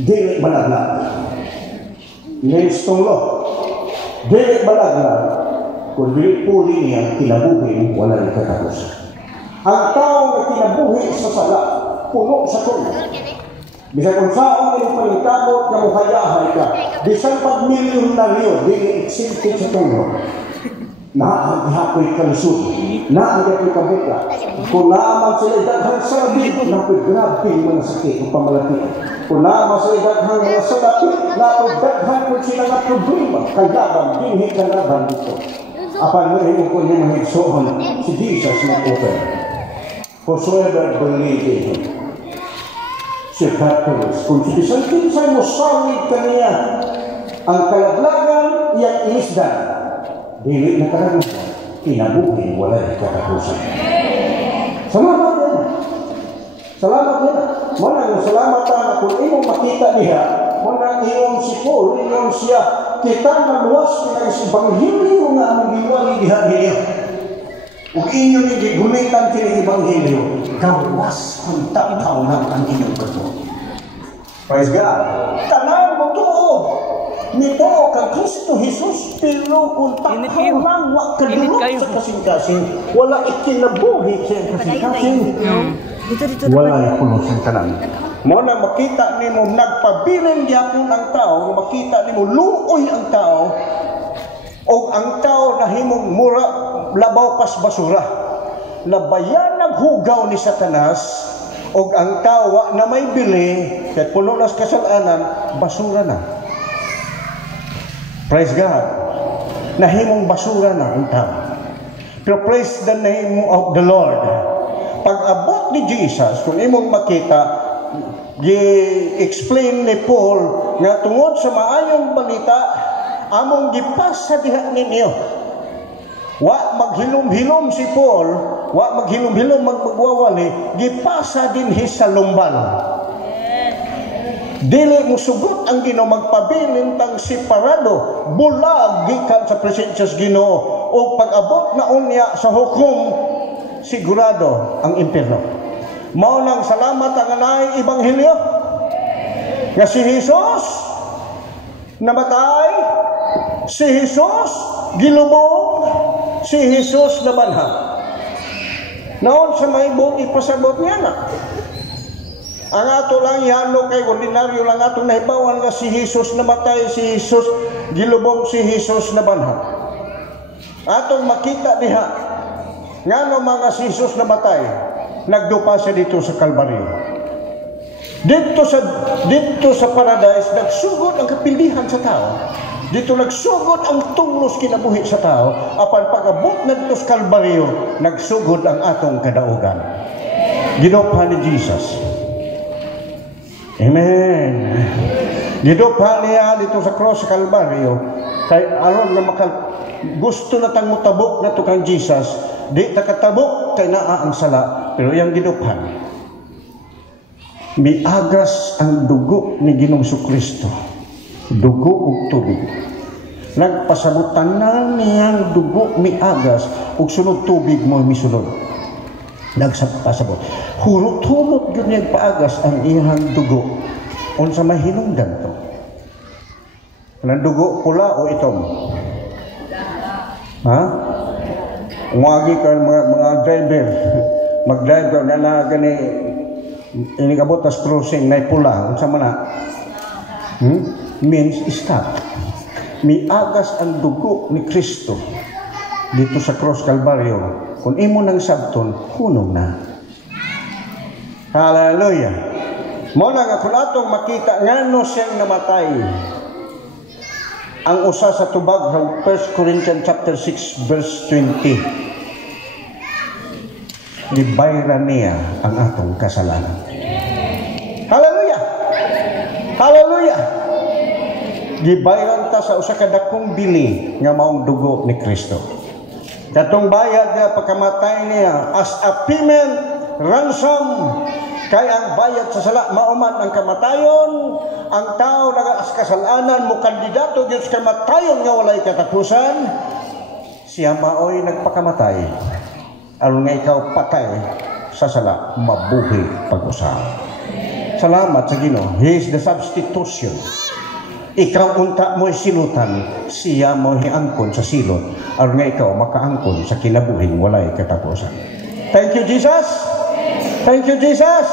dili balaglag. Next tunglo, dili balaglag, kung dili puli niya, kinabuhi, wala rin katapusan. Ang tao na kinabuhi sa sala, puno sa tulog. Bisa kung saan ang palitabot na muhayahay ka, bisan pag-milyonaryo, dili excited sa tulog. Naanghapoy kalusod, naanghapoy kabukla. Kung naaman sila idaghang sabi, napoy grabing mga sakit o pamalaki. Kung naaman sila idaghang mga salapi, napoy daghang kung sila nga problema, kalaban, dinhi kalaban dito. Apan mo rin kung niya mahigsoon, si Jesus mag-offer. Whosoever believe in him, si Catholics, kung sibisan-tinsan mo sawid kaniya, ang kalaglagan, iyang inisdan, dili na karagusan, kinabuhi, wala yung katapusan. Salamat yan. Salamat yan. Wala yung salamat na kung iyong makita niya, wala iyong si Paul, iyong siya, kita na luwas kita sa Ebanghelyo nga ang giwali diha niya. Ug inyo ni gigulitan kini Ebanghelyo, gawas kung takaw lang ang inyong berto. Praise God. Tanan mo tuod. Nito kang Kristo Jesus, pero kung takaw lang, wak kadulot sa kasing-kasing, wala ikinabuhi sa kasing-kasing. Wala na puno sa tanan. Mo na makita nimo nagpabilin gyapon ang tao, makita nimo luoy ang tao, o ang tao na himong mura labaw pas basura. Labayan naghugaw ni Satanas, o ang tao na may bili, kahit puno nas kasalanan, basura na. Praise God. Nahimong basura na ang tao. Pero praise the name of the Lord. Pag-abot ni Jesus, kung imong makita, gi-explain ni Paul nga tungod sa maayong balita, among gipasa diha ninyo. Wa maghilom-hilom si Paul, wa maghilom-hilom magwawali, gipasa din sa lumbal. Dili mo sugot ang Ginoo, magpabilin tang separado, bulag gikan sa presensya sa Ginoo, o pag-abot na unya sa hukom, sigurado ang impierno. Mao nang salamat ang anay Ebanghelyo nga si Jesus namatay, si Jesus gilubong, si Jesus nabanhag. Naon sa may buong ipasabot niya na. Ang ato lang yano kay ordinaryo lang ato nahibawan nga si Jesus namatay, si Jesus gilubong, si Jesus nabanhag. Atong makita diha ngano mga si Jesus namatay, nagdupa siya dito sa Kalbaryo. Dito sa paradise nagsugod ang kapildihan sa tao. Dito nagsugod ang tunglos kinabuhi sa tao. Apan pag-abot na dito sa Kalbaryo, nagsugod ang atong kadaugan. Ginupha ni Jesus. Amen. Ginupha niya dito sa cross sa Kalbaryo. Kay aron na gusto na tang mutabok na to kang Jesus, di ta katabok kay naa ang sala, pero yang ginuphan miagas ang dugo ni Ginoong Kristo, dugo ug tubig. Nagpasabutan na niyang dugo miagas ug sunod tubig mo misulod. Nagpasabot hurot-hurot gyud niya paagas ang iyang dugo. Unsa may hinungdan to? Ang dugo pula o itom? Ha? Umagi ka mga driver, mag-driver na gani inigabot as crossing na pula, unsa man na? Means stop. Miagas ang dugo ni Kristo dito sa cross Kalbaryo. Kung imo nang sabton, hunong na. Hallelujah. Mo na nga kung atong makita ngano siyang namatay. Ang usa sa tubag sa 1 Corinthians chapter 6 verse 20. Gibayran niya ang atong kasalanan. Hallelujah! Hallelujah! Gibayran ta sa usa ka dakong bili nga maong dugo ni Kristo. Katong bayad nga pagkamatay niya as a payment ransom Kaya ang bayad sa sala mauman ang kamatayon, ang tao nagas kasalanan mo kandidato gyud sa kamatayon nga walay katapusan, siya maoy nagpakamatay. Aron nga ikaw patay sa sala mabuhi pag-usa. Salamat sa Ginoo. He is the substitution. Ikaw unta mo'y silutan, siya mo'y angkon sa silot, aron nga ikaw makaangkon sa kinabuhing walay katapusan. Thank you, Jesus. Thank you, Jesus.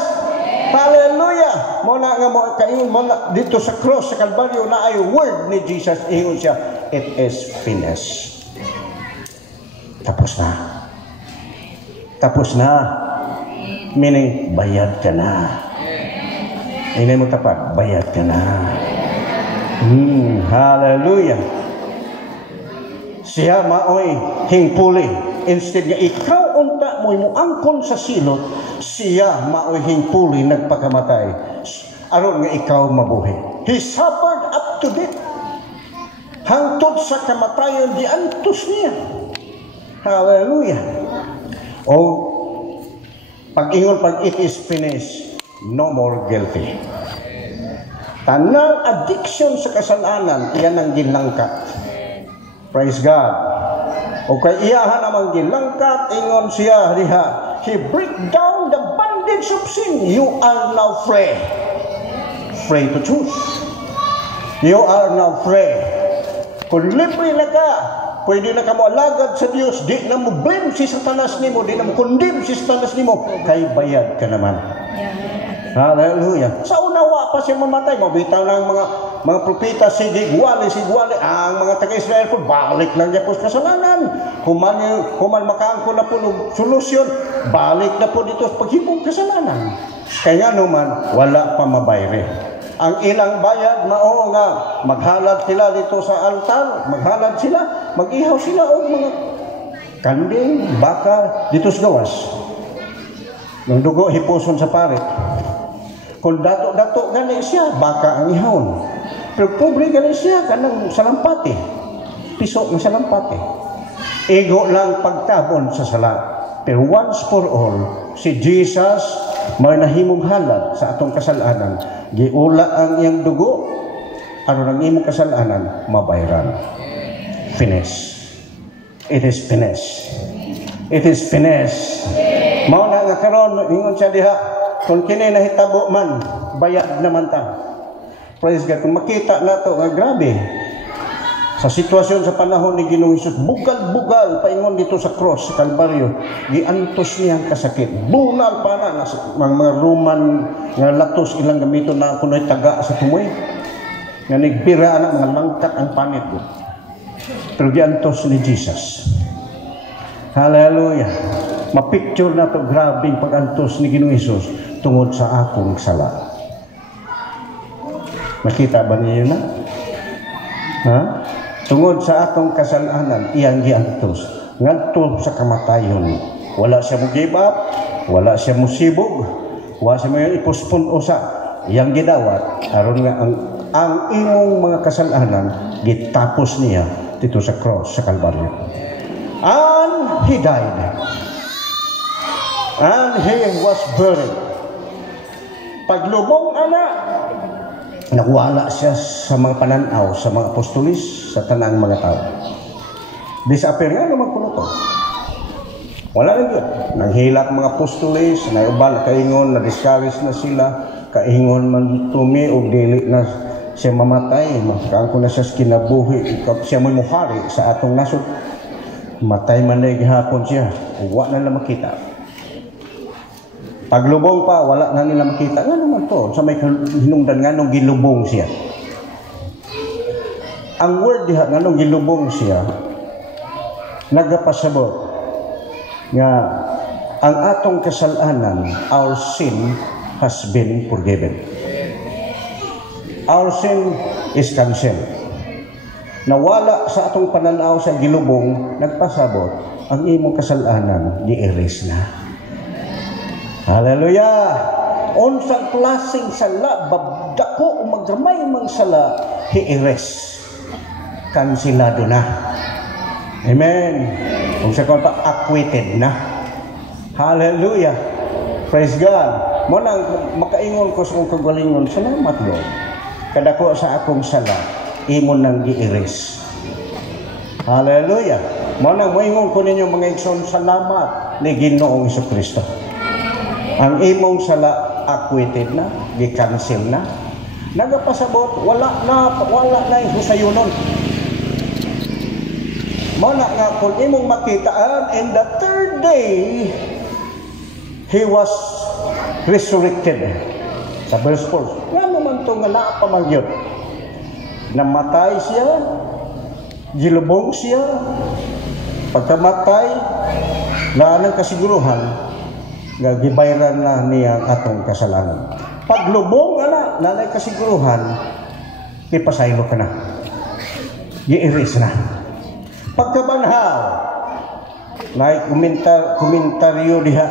Hallelujah. Muna nga mo kaingon mo dito sa cross sa Kalbaryo na ay word ni Jesus, ingon siya, it is finished. Tapos na. Tapos na. Meaning, bayad ka na. Hindi mo tapat, bayad ka na. Hallelujah. Siya maoy hingpuli. Instead nga ikaw unta mo'y muangkon sa silot, siya maoy hingpuli nagpakamatay. Aron nga ikaw mabuhi. He suffered up to death. Hangtod sa kamatayon di antos niya. Hallelujah. O pag-ingon pag it is finished, no more guilty. Tanang addiction sa kasalanan, iyan ang gilangkat. Praise God. O kay iyahan namang gilangkat, ingon siya diha, he break down the bondage of sin. You are now free. Free to choose. You are now free. Kung libre na ka, pwede na ka mo alagad sa Diyos, di na mo blame si Satanas nimo, di na mo condemn si Satanas nimo, kay bayad ka naman. Hallelujah. Sa unawa pa siya mamatay, mabitaw ng mga propeta, sigwali, ang mga taga-Israel po, balik lang niya po sa kasalanan. Human makaangko na po ng solusyon, balik na po dito sa paghibong kasalanan. Kaya naman, wala pa mabayre. Ang ilang bayad, mao nga, maghalad sila dito sa altar, maghalad sila, mag-ihaw sila o mga kanding, baka, dito sa gawas. Nung dugo, hipuson sa parit. Kung dato-dato gani siya, baka ang ihawon. Pero pobre gani siya, kanang salampati. Piso ng salampati. Ego lang pagtabon sa sala. Pero once for all, si Jesus may nahimong halad sa atong kasalanan. Giula ang iyang dugo, aron ang imong kasalanan, mabayran. Finish. It is finished. It is finished. Mao na nga karon, ingon siya diha, kung kini nahitabo man, bayad naman ta. Praise God. Kung makita na to, nga grabe. Sa sitwasyon sa panahon ni Ginoong Hesus, bugal-bugal, paingon dito sa cross, sa Kalbaryo, giantos niyang kasakit. Bunal pa na, mga Roman, nga latos ilang gamito na kuno'y taga sa tumoy. Nga nagbira na, mga langkat ang panit ko. Pero giantos ni Jesus. Hallelujah. Mapicture na to, grabing pag-antos ni Ginoong Hesus tungod sa akong sala. Makita ba niyo na? Ha? Tungod sa atong kasalanan, iyang giantos. Ngadto sa kamatayon. Wala siya mo give up, wala siya mo sibog, wala siya mo ipospon usa. Iyang gidawat, aron nga ang imong mga kasalanan, gitapos niya dito sa cross, sa Kalbaryo. And He died. And He was buried. Paglubong anak, nawala siya sa mga pananaw, sa mga apostolis, sa tanang mga tao. Disappear nga naman ko to. Wala rin yun. Nanghilak mga apostolis, naibal, kaingon, na-discourage na sila, kaingon man tumi o dili na siya mamatay, makaangko na siya sa kinabuhi, siya mo'y muhari sa atong nasod. Matay man na gihapon siya, wala na lang makita. Paglubong pa, wala na nila makita. Nga naman to, sa may hinungdan nga nung gilubong siya. Ang word diha nga nung gilubong siya, nagapasabot nga ang atong kasalanan, our sin has been forgiven. Our sin is cancelled. Nawala sa atong pananaw sa gilubong, nagpasabot, ang imong kasalanan, di-erase na. Hallelujah! Unsang klaseng sala, babdako o magramay mang sala, i-erase. Kansilado na. Amen. Kung sa pa, acquitted na. Hallelujah! Praise God! Mo nang makaingon ko sa akong kagalingon, salamat Lord. Kadako sa akong sala, imo nang giiris. Hallelujah. Mo nang moingon ko ninyo mga igsoon, salamat ni Ginoong Jesucristo. Ang imong sala acquitted na, gi-cancel na. Nagapasabot, wala na yung husayunon. Mo na nga kung imong makitaan, in the third day, He was resurrected. Sa verse 4. Nga naman ito nga naapamagyot. Namatay siya, gilubong siya, pagkamatay, laan ang kasiguruhan, nga gibayran na niya atong kasalanan. Paglubong, nanay kasiguruhan, ipasaylo ka na. Gi-erase na. Pagkabanhaw, na komentaryo diha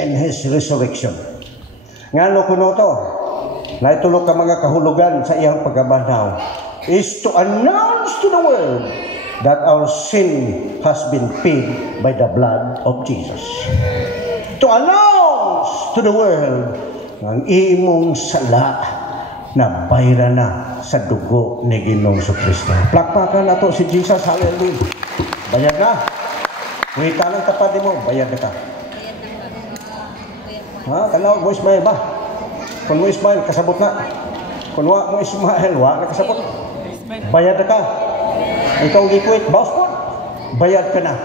in His resurrection. Ngano kuno to? Naitulo ka mga kahulugan sa iyang pagkabanhaw is to announce to the world that our sin has been paid by the blood of Jesus. To announce to the world ang imong sala na bayra na sa dugo ni Ginoong Jesucristo. Plakpakan na to si Jesus, hallelujah. Bayad na. Wita ng tapat mo, bayad na ka. Ha? Kalaw mo Ismael ba? Kung mo Ismael, kasabot na. Kung wa mo Ismael, wa na kasabot. Bayad na ka. Ikaw gikwit, boss po. Bayad ka na.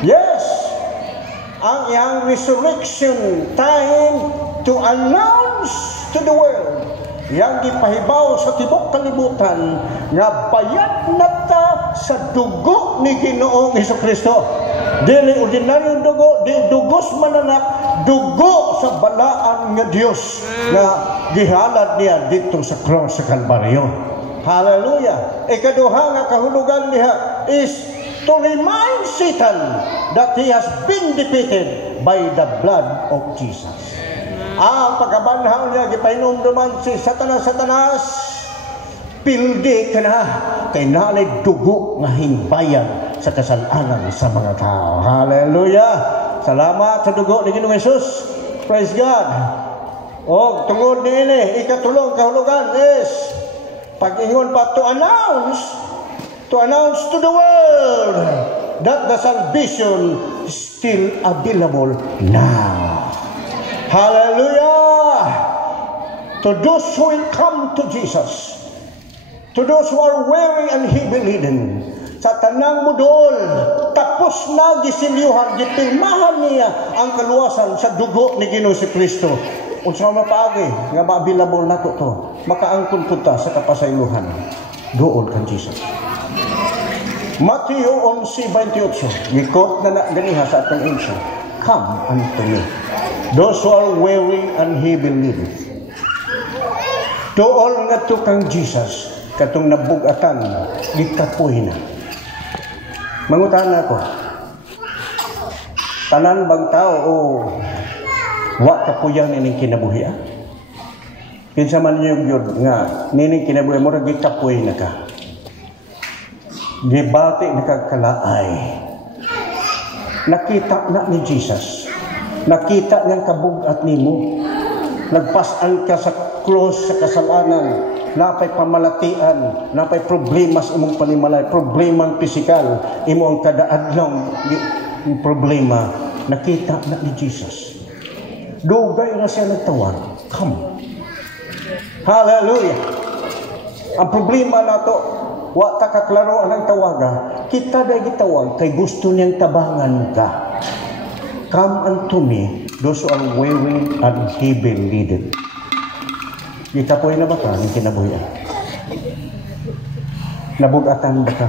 Yes! Ang iyang resurrection time to announce to the world yang gipahibaw sa tibok kalibutan nga bayad na ta sa dugo ni Ginoong Jesucristo. Dili ordinaryo dugo, di dugos mananak, dugo sa balaan nga Dios nga gihalad niya dito sa cross sa Kalbaryo. Hallelujah. Ikaduha nga kahulugan niya is to remind Satan that he has been defeated by the blood of Jesus. Ang pagkabanhaw niya, gipainumduman si Satanas, pildi ka na, kay nalay dugo nga himbayan sa kasalanan sa mga tao. Hallelujah! Salamat sa dugo ni Ginoong Jesus. Praise God! O, tungod ni ini, ikatulong kahulugan is, pag-ingon pa to announce to the world that the salvation is still available now. Hallelujah! To those who will come to Jesus, to those who are weary and heavy laden, sa tanang mudol, tapos na gisilyuhan, gipilmahan niya ang kaluwasan sa dugo ni Ginoong Jesucristo. Unsa mapaagi nga ma-available nato to, makaangkon punta sa kapasaylohan. Doon kan Jesus. Matthew 11:28. Gikot na ganiha sa atong insyo. Come unto me, those who are weary and heavy laden. Dool nga to kang Jesus, katong nabugatan, gikapoy na. Mangutan ako, tanan bang tao o wa kapuyan ining kinabuhi? Kinsa man yung yun nga, nining kinabuhi mo, gikapoy na ka. Gibati na kagkalaay. Nakita na ni Jesus. Nakita niyang kabugat nimo. Nagpasan ka sa cross sa kasalanan. Napay pamalatian, napay problema sa imong panimalay, problemang pisikal, imo ang kadaadlong problema. Nakita na ni Jesus. Dugay na siya nagtawag. Come. Hallelujah. Ang problema nato, wa ta kaklaro ang tawaga, kita day gitawag kay gusto niyang tabangan ka. Come unto me, those who are weary and heavy laden. Gikapoy na ba ka ng kinabuhian? Nabugatan ba ka?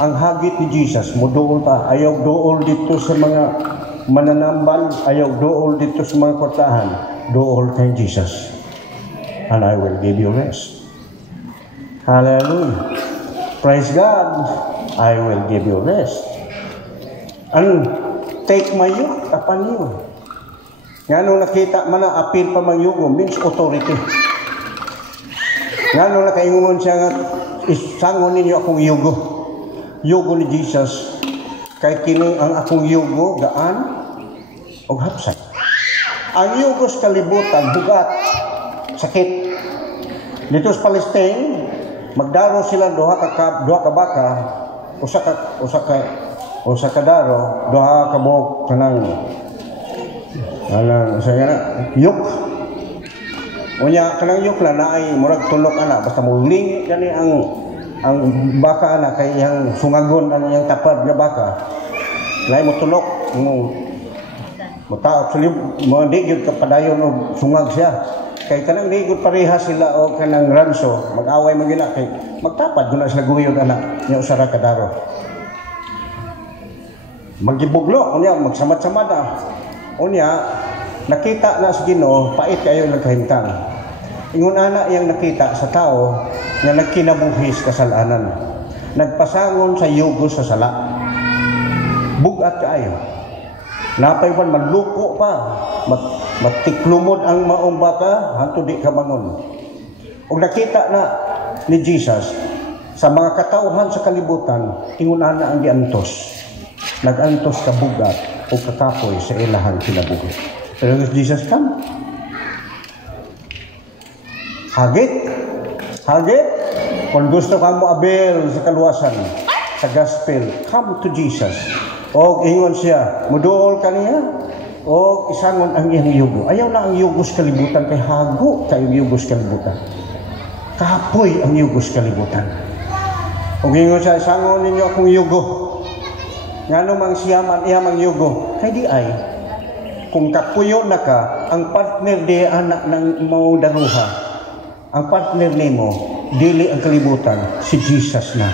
Ang hagit ni Jesus, muduol ta, ayaw dool dito sa mga mananambal, ayaw dool dito sa mga kwartahan, dool kay Jesus. And I will give you rest. Hallelujah. Praise God. I will give you rest. And take my yoke upon you. Nga nung nakita man na appeal pa mang yugo, means authority. Nga nung nakaingungon siya nga, isangon ninyo akong yugo. Yugo ni Jesus. Kay kini ang akong yugo, gaan o hapsay. Ang yugos kalibutan, bugat, sakit. Dito sa Palestine, magdaro sila duha ka baka, usa ka daro, duha ka buok kanang yuk. Unya kanang yuk na naay murag tulok ana basta muling kani ang baka ana kay yang sungagon ano yang tapad nga baka. Lain mo tulok mo taot sulib mo di gyud kapadayon og sungag siya. Kay kanang di gyud pareha sila o kanang ranso mag-away man gila kay magtapad guna sila guyod ana nya usa ra ka daro. Magibuglo unya magsamad-samad unya nakita na sa Ginoo pait kayo nagkahimtang. Ingon ana yang nakita sa tao nga nagkinabuhi sa kasalanan. Nagpasangon sa yugos sa sala. Bugat kaayo. Napay man maluko pa. Matiklumod ang maong baka hantud di ka bangon. Ug nakita na ni Jesus sa mga katawhan sa kalibutan, ingon ana ang giantos. Nagantos ka bugat o kakapoy sa ilahan kinabuhi. Pero Jesus come. Hagit. Kung gusto kang moabel sa kaluwasan, sa gospel, come to Jesus. O ingon siya, muduol ka niya, o isangon ang iyang yugo. Ayaw na ang yugos kalibutan, kay hago kayo yugos kalibutan. Kapoy ang yugos kalibutan. O ingon siya, isangon ninyo akong yugo. Nga namang siyaman, iyamang yugo. Kay di ay, kung kapuyo na ka, ang partner di anak ng mga daruha, ang partner nimo dili ang kalibutan, si Jesus na.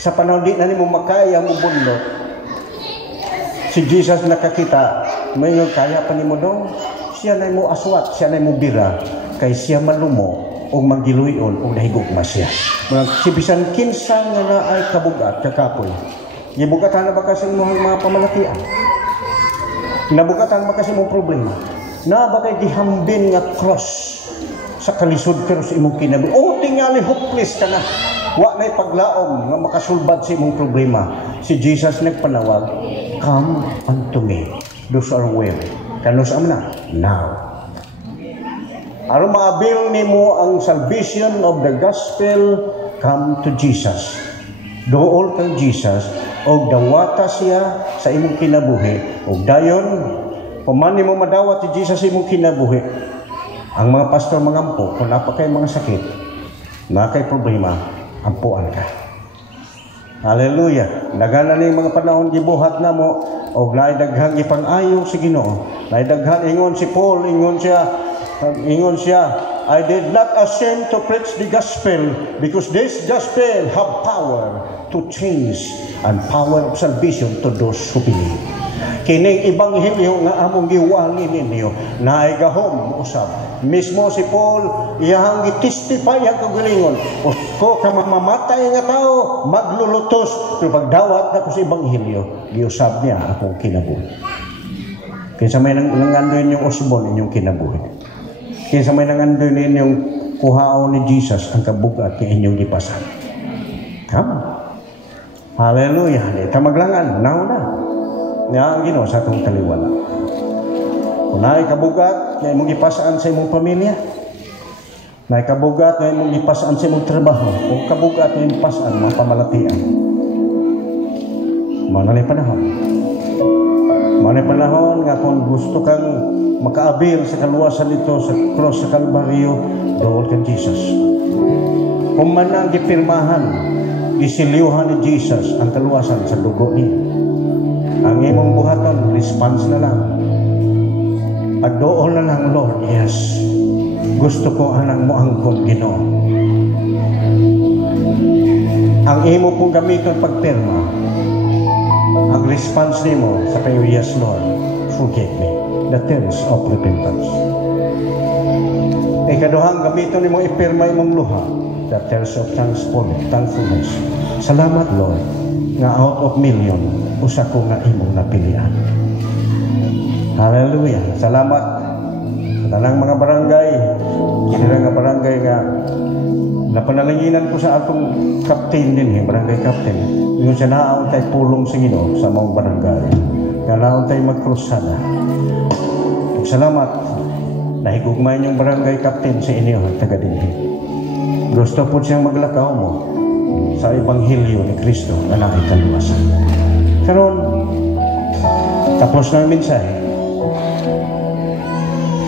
Sa panahon di na nimo makaya mo bundot, si Jesus nakakita, may kaya pa nimo daw, siya na mo aswat, siya na mo bira, kay siya malumo o magiluyon o nahigugma siya. Si bisan kinsa nga na ay kabugat, kakapoy. Gibugatan na ba kasi mga pamalakian? Nabugatan ba kasi mong problema? Na ba kay gihambin nga cross sa kalisod pero sa imong kinabuhi? O tingali hopeless ka na. Wa na'y paglaom nga makasulbad sa imong problema. Si Jesus nagpanawag, come unto me, those are weary. Kanus amna now. Aron maabil nimo ang salvation of the gospel, come to Jesus. Dool kang Jesus og dawata siya sa imong kinabuhi og dayon paman nimo madawat si Jesus sa imong kinabuhi. Ang mga pastor mangampo kung napakay mga sakit, na kay problema, ampuan ka. Hallelujah. Nagana ni mga panahon gibuhat na mo og naay daghang ipang-ayo si Ginoo. Naay daghan ingon si Paul, ingon siya, I did not ashamed to preach the gospel because this gospel have power to change and power of salvation to those who believe. Kining ebanghelyo nga among giwali ninyo naay gahom usab. Mismo si Paul iyang gi-testify ang kagalingon. Ko ka mamamatay nga tao maglulutos pero pagdawat na ko sa ebanghelyo giusab niya akong kinabuhi. Kinsa may nangandoy ninyong usbon inyong kinabuhi. Kinsa may nangandoy ninyong kuhaon ni Jesus ang kabugat nga inyong gipasan. Come. Hallelujah. Ita maglangan now na. Nga ang Ginoo sa atong taliwala. Kung naay kabugat, nga imong ipasaan sa imong pamilya. Naay kabugat, nga imong ipasaan sa imong trabaho. O kabugat, nga imong ipasaan mga pamalatian. Manay panahon. Manay panahon nga kung gusto kang makaabil sa kaluwasan nito sa cross sa Kalbaryo, dool kang Jesus. Kung man ang gipirmahan, isiliuhan ni Jesus ang kaluwasan sa dugo niya. Ang imong buhaton, response na lang. Pagdool na lang, Lord, yes. Gusto ko anang mo angkon, Ginoo. Ang imo pong gamiton pagpirma, ang response nimo sa kayo, yes, Lord, forgive me. The tears of repentance. Ikaduhang gamiton nimo ipirma imong luha, the tears of thankfulness. Salamat, Lord, nga out of million, usa ko nga imong napilian. Hallelujah. Salamat sa tanang mga barangay, kinira nga barangay nga napanalanginan ko sa atong captain din, barangay captain. Yung siya naaon tayo pulong sa Ginoo sa mga barangay. Naaon tayo magkrusada. Salamat. Nahigugmayan yung barangay captain sa inyo, taga dinhi. Gusto po siyang maglakaw mo sa Ebanghelyo ni Kristo na nakikaluwasan. Karon, tapos na ang mensahe.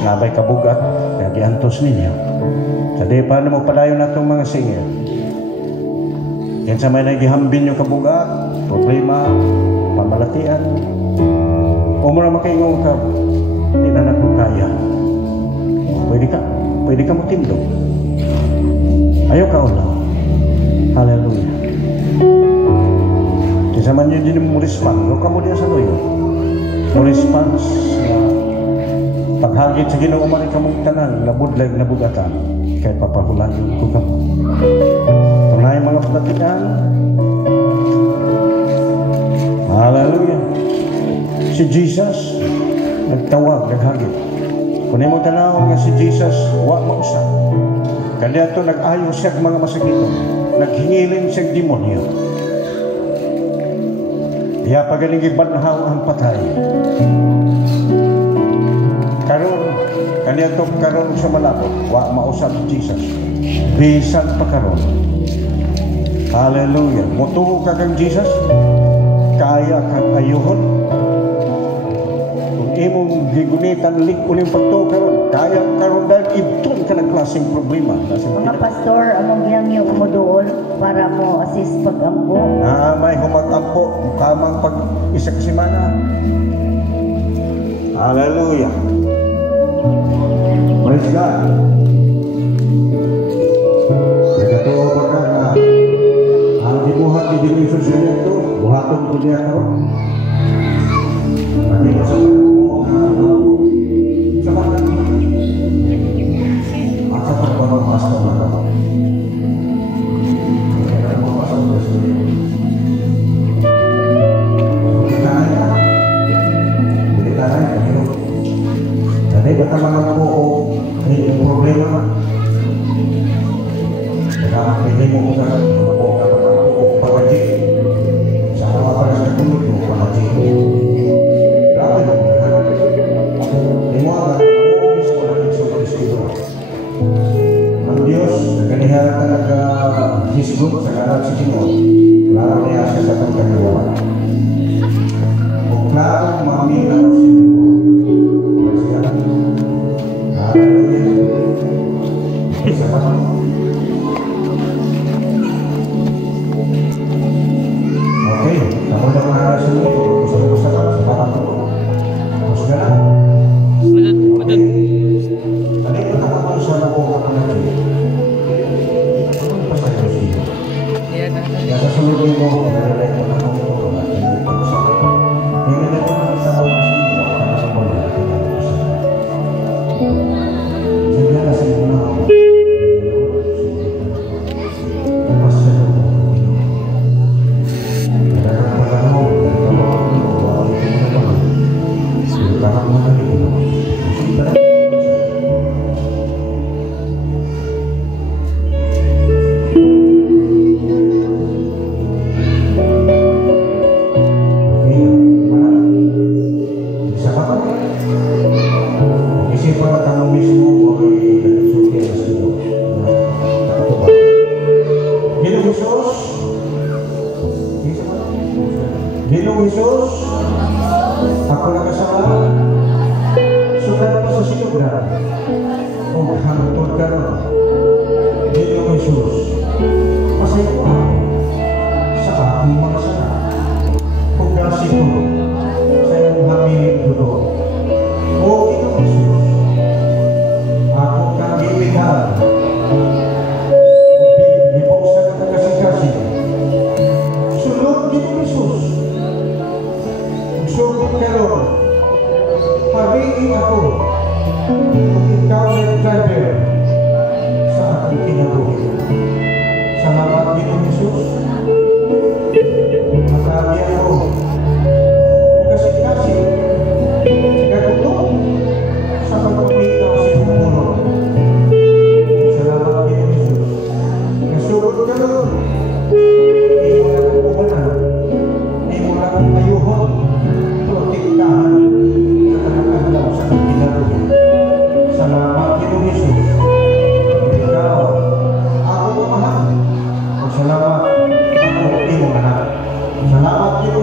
Nabay kabugat, kaya giantos ninyo. Sa di paano mo palayo na itong mga singer. Yan sa may nagihambin yung kabugat, problema, pamalatian. O muna makaingong ka, hindi na kaya. Pwede ka mo tindog. Ayaw ka ulang. Hallelujah. Kaya man yun din mo response. Huwag ka mo din sa loyo. Mo response na paghagit sa Ginoo man ka mong tanan, nabudlag, nabugatan. Kaya papahulayin ko ka mo. Kung na yung mga pelatihan, hallelujah. Si Jesus, nagtawag, naghagit. Kung mo tanaw nga si Jesus, wa mausap. Kanya ito nag-ayo siya mga masakito. Naghingilin siya demonyo. Iya pagaling ibanhaw ang patay. Karon, kanya ito karon sa malapot, wa mausap si Jesus. Bisan pa karon. Hallelujah. Mutuo ka kang Jesus, kaya kang ayuhon. Kung imong gigunitan uling pagtuo karon, kaya karon dahil ibton ka ng klaseng problema. Mga pastor, among ginangyo mo doon para mo assist pag-ambo. May humag-ampo, tamang pag-isa semana. Hallelujah. Praise God. Nagkatuwa pa ka na ang dibuhat ni Dinisus niya ito, buhaton ko niya ito. Pati ko sa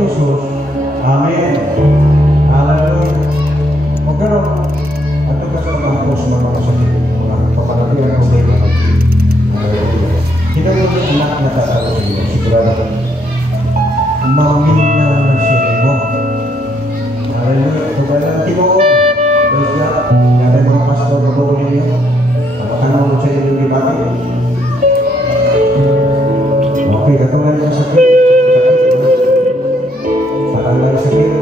Jesus. Amen. Hallelujah. Magkaroon, ato ka sa kampos ng mga sakit, mga papalatian ko kayo. Hallelujah. Kita mo yung anak na tatalo sa iyo, sigurado ka. Maminaw na siya mo. Hallelujah. Ito ba lang tinoon? Praise God. Kaya mga pastor, mabuhay niyo. Tanong mo sa iyo yung bakit. Okay, katulad yung sakit. Sakit. Sakit lang sakit.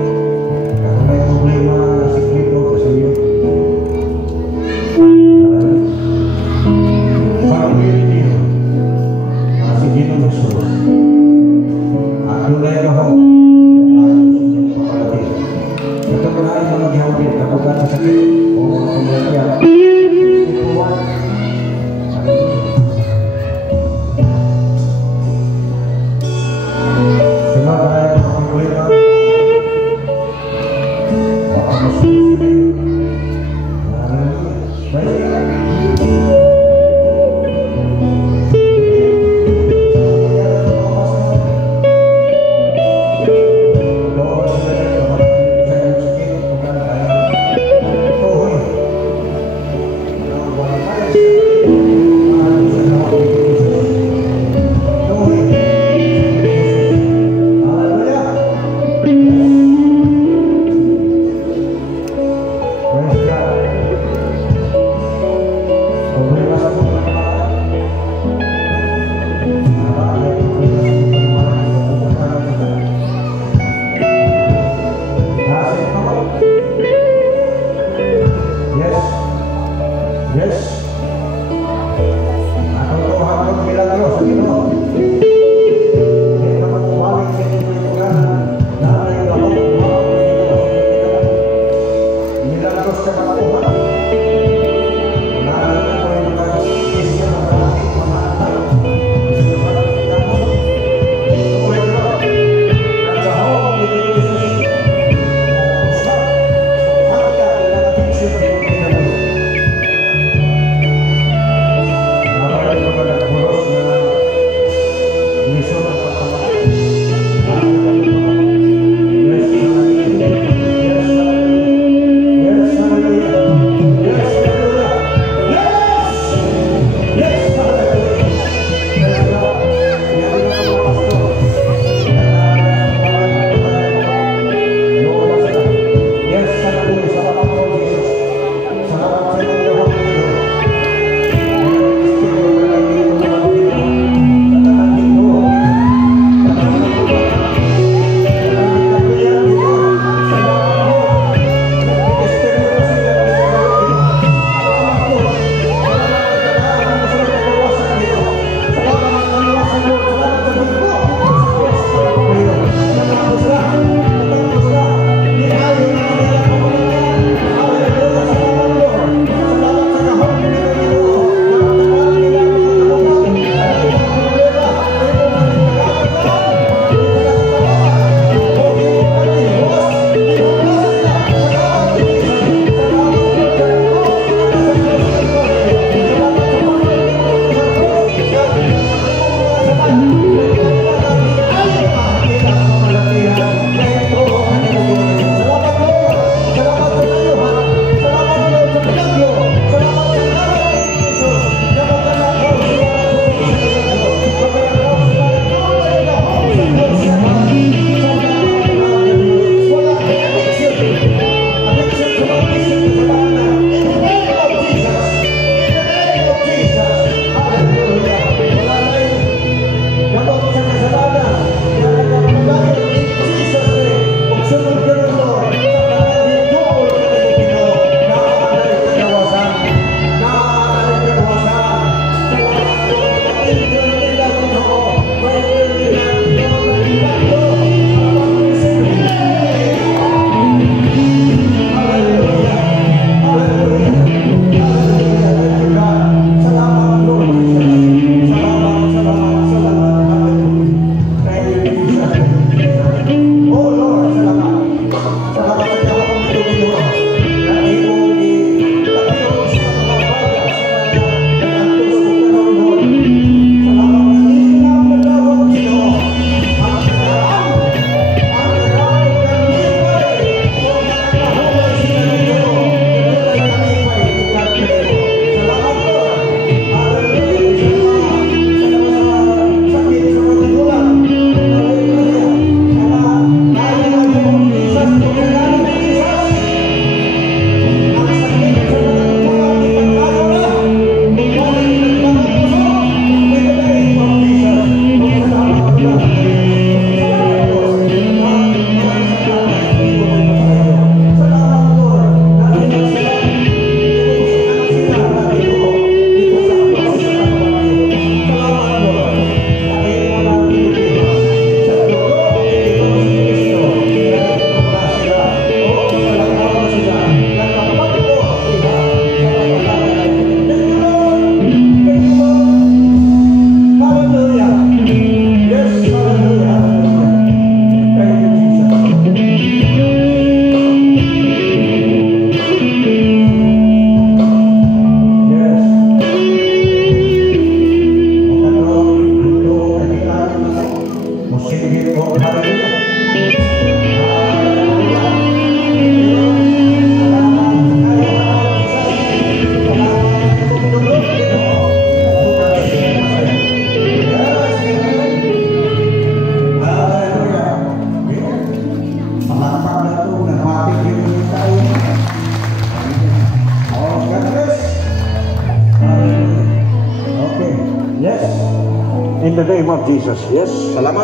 In the name of Jesus. Yes, salamat.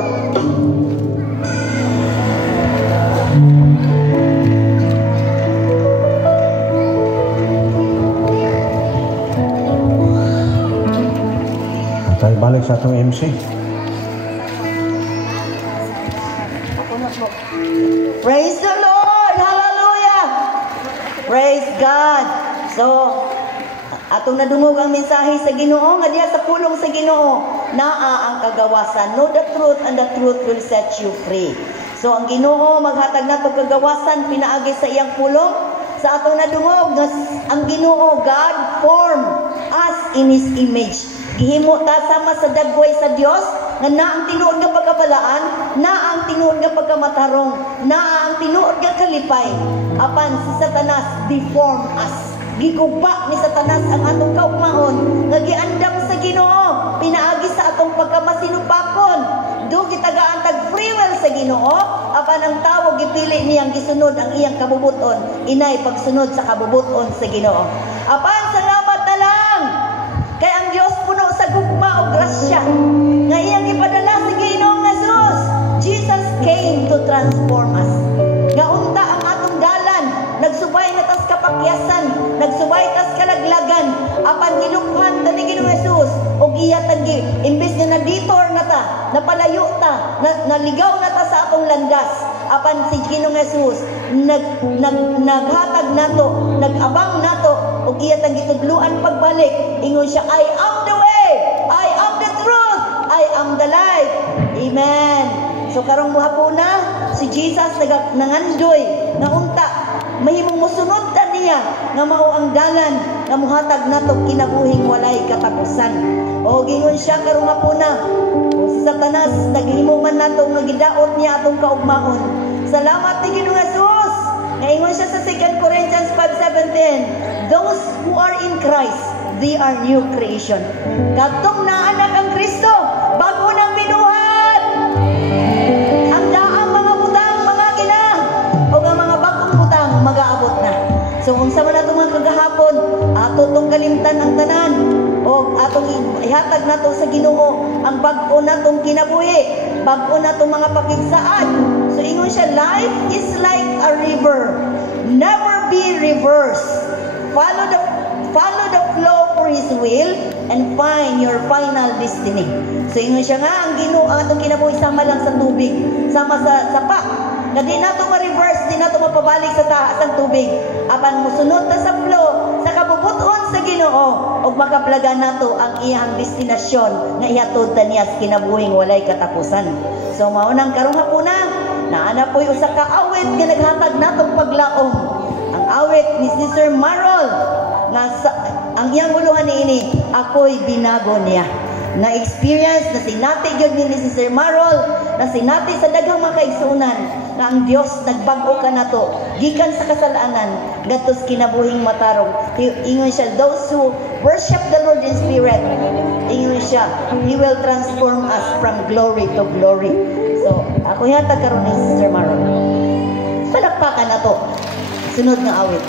Tayo balik sa atong MC. Praise the Lord! Hallelujah! Praise God! So, atong nadungog ang mensahe sa Ginoo nga diha sa pulong sa Ginoo naa ang kagawasan. Know the truth and the truth will set you free. So ang Ginoo maghatag nato kagawasan pinaagi sa iyang pulong sa atong nadungog nga ang Ginoo God formed us in His image. Gihimo ta sama sa dagway sa Dios nga naa ang tinuod nga pagkabalaan, naa ang tinuod nga pagkamatarong, naa ang tinuod nga kalipay. Apan si Satanas deform us. Giguba ni Satanas ang atong kaugmahon nga giandam sa Ginoo pinaagi sa atong pagkamasinupakon. Do gitagaan tag free will sa Ginoo apan ang tawo gipili niyang gisunod ang iyang kabubuton, inay pagsunod sa kabubuton sa Ginoo. Apan salamat na lang kay ang Dios puno sa gugma o grasya nga iyang ipadala sa Ginoong Jesus. Jesus came to transform us. Nga unta ang atong dalan, nagsubay na tas kapakyasan, nagsubay tas kalaglagan, apan gilukhan ta ni Ginoong Jesus og iya tagi imbes nga na-detour na ta, napalayo ta, naligaw na ta sa atong landas. Apan si Ginoong Jesus naghatag nato, nagabang nato og iya tang gitudluan pagbalik. Ingon siya, I am the way, I am the truth, I am the life. Amen. So karong buhapon na si Jesus nangandoy nga unta mahimong mosunod ta niya nga mao ang dalan nga muhatag nato kinabuhing walay katapusan. O gingon siya karong hapon na si Satanas naghimo man nato nga gidaot niya atong kaugmahon. Salamat ni Ginoong Jesus. Nga ingon siya sa 2 Corinthians 5:17, those who are in Christ, they are new creation. Katong naanak ang Kristo, bago nang binuhat. Ang daang mga butang, mga gina, o nga mga bagong butang, mag-aabot na. So, kung sama na itong mga kagahapon, ato itong kalimtan ang tanan, o atong ihatag na ito sa Ginoo, ang bago na itong kinabuhi, bago na itong mga pakigsaad. So, ingon siya, life is like a river. Never be reversed. Follow the flow for His will and find your final destiny. So ingon siya nga ang Ginoo ang atong kinabuhi sama lang sa tubig, sama sa sapa. Na di nato ma-reverse, di nato mapabalik sa taas ang tubig. Apan musunod ta sa flow, sa kabubuton sa Ginoo ug makaplagan nato ang iyang destinasyon nga ihatod ta niya sa kinabuhing walay katapusan. So mao nang karong hapuna, naana po'y usa ka awit nga naghatag natong paglaom. Ang awit ni Sister Marol nga ang iyang uluhan niini, ako'y binago niya. Na-experience, na sinati yun ni Sister Marol, na sinati sa daghang mga kaigsunan, na ang Diyos nagbago ka na to, gikan sa kasalanan, gatos kinabuhing matarong. Ingon siya, those who worship the Lord in spirit, ingon siya, He will transform us from glory to glory. So, ako yata karon ni Sister Marol. Palakpakan na to. Sunod na awit.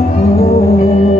Akala ko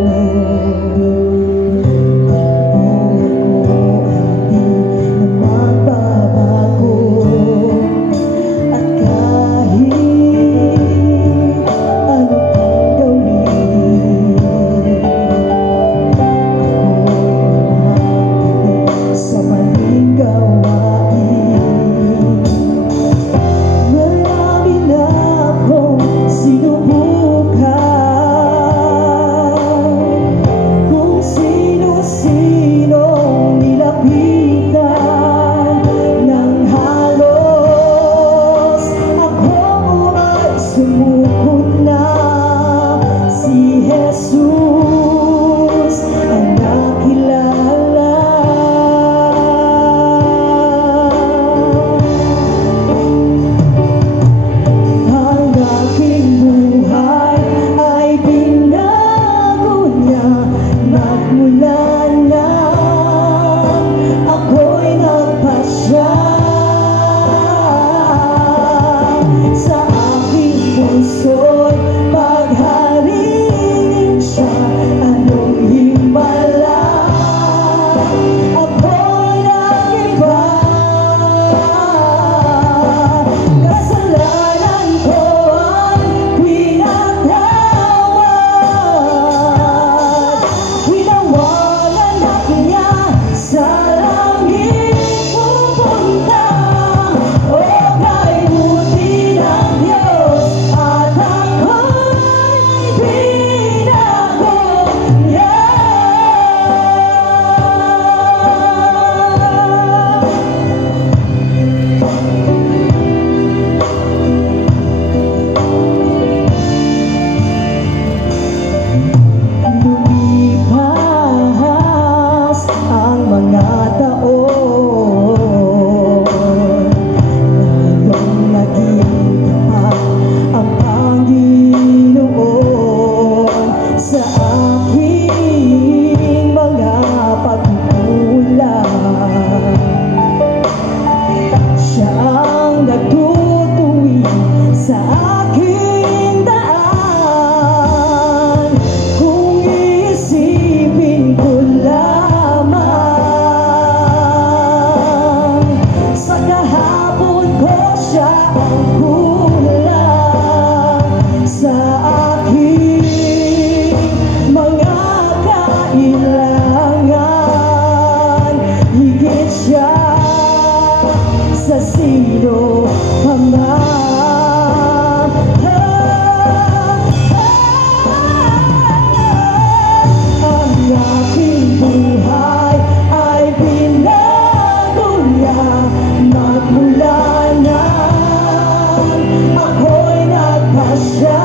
siya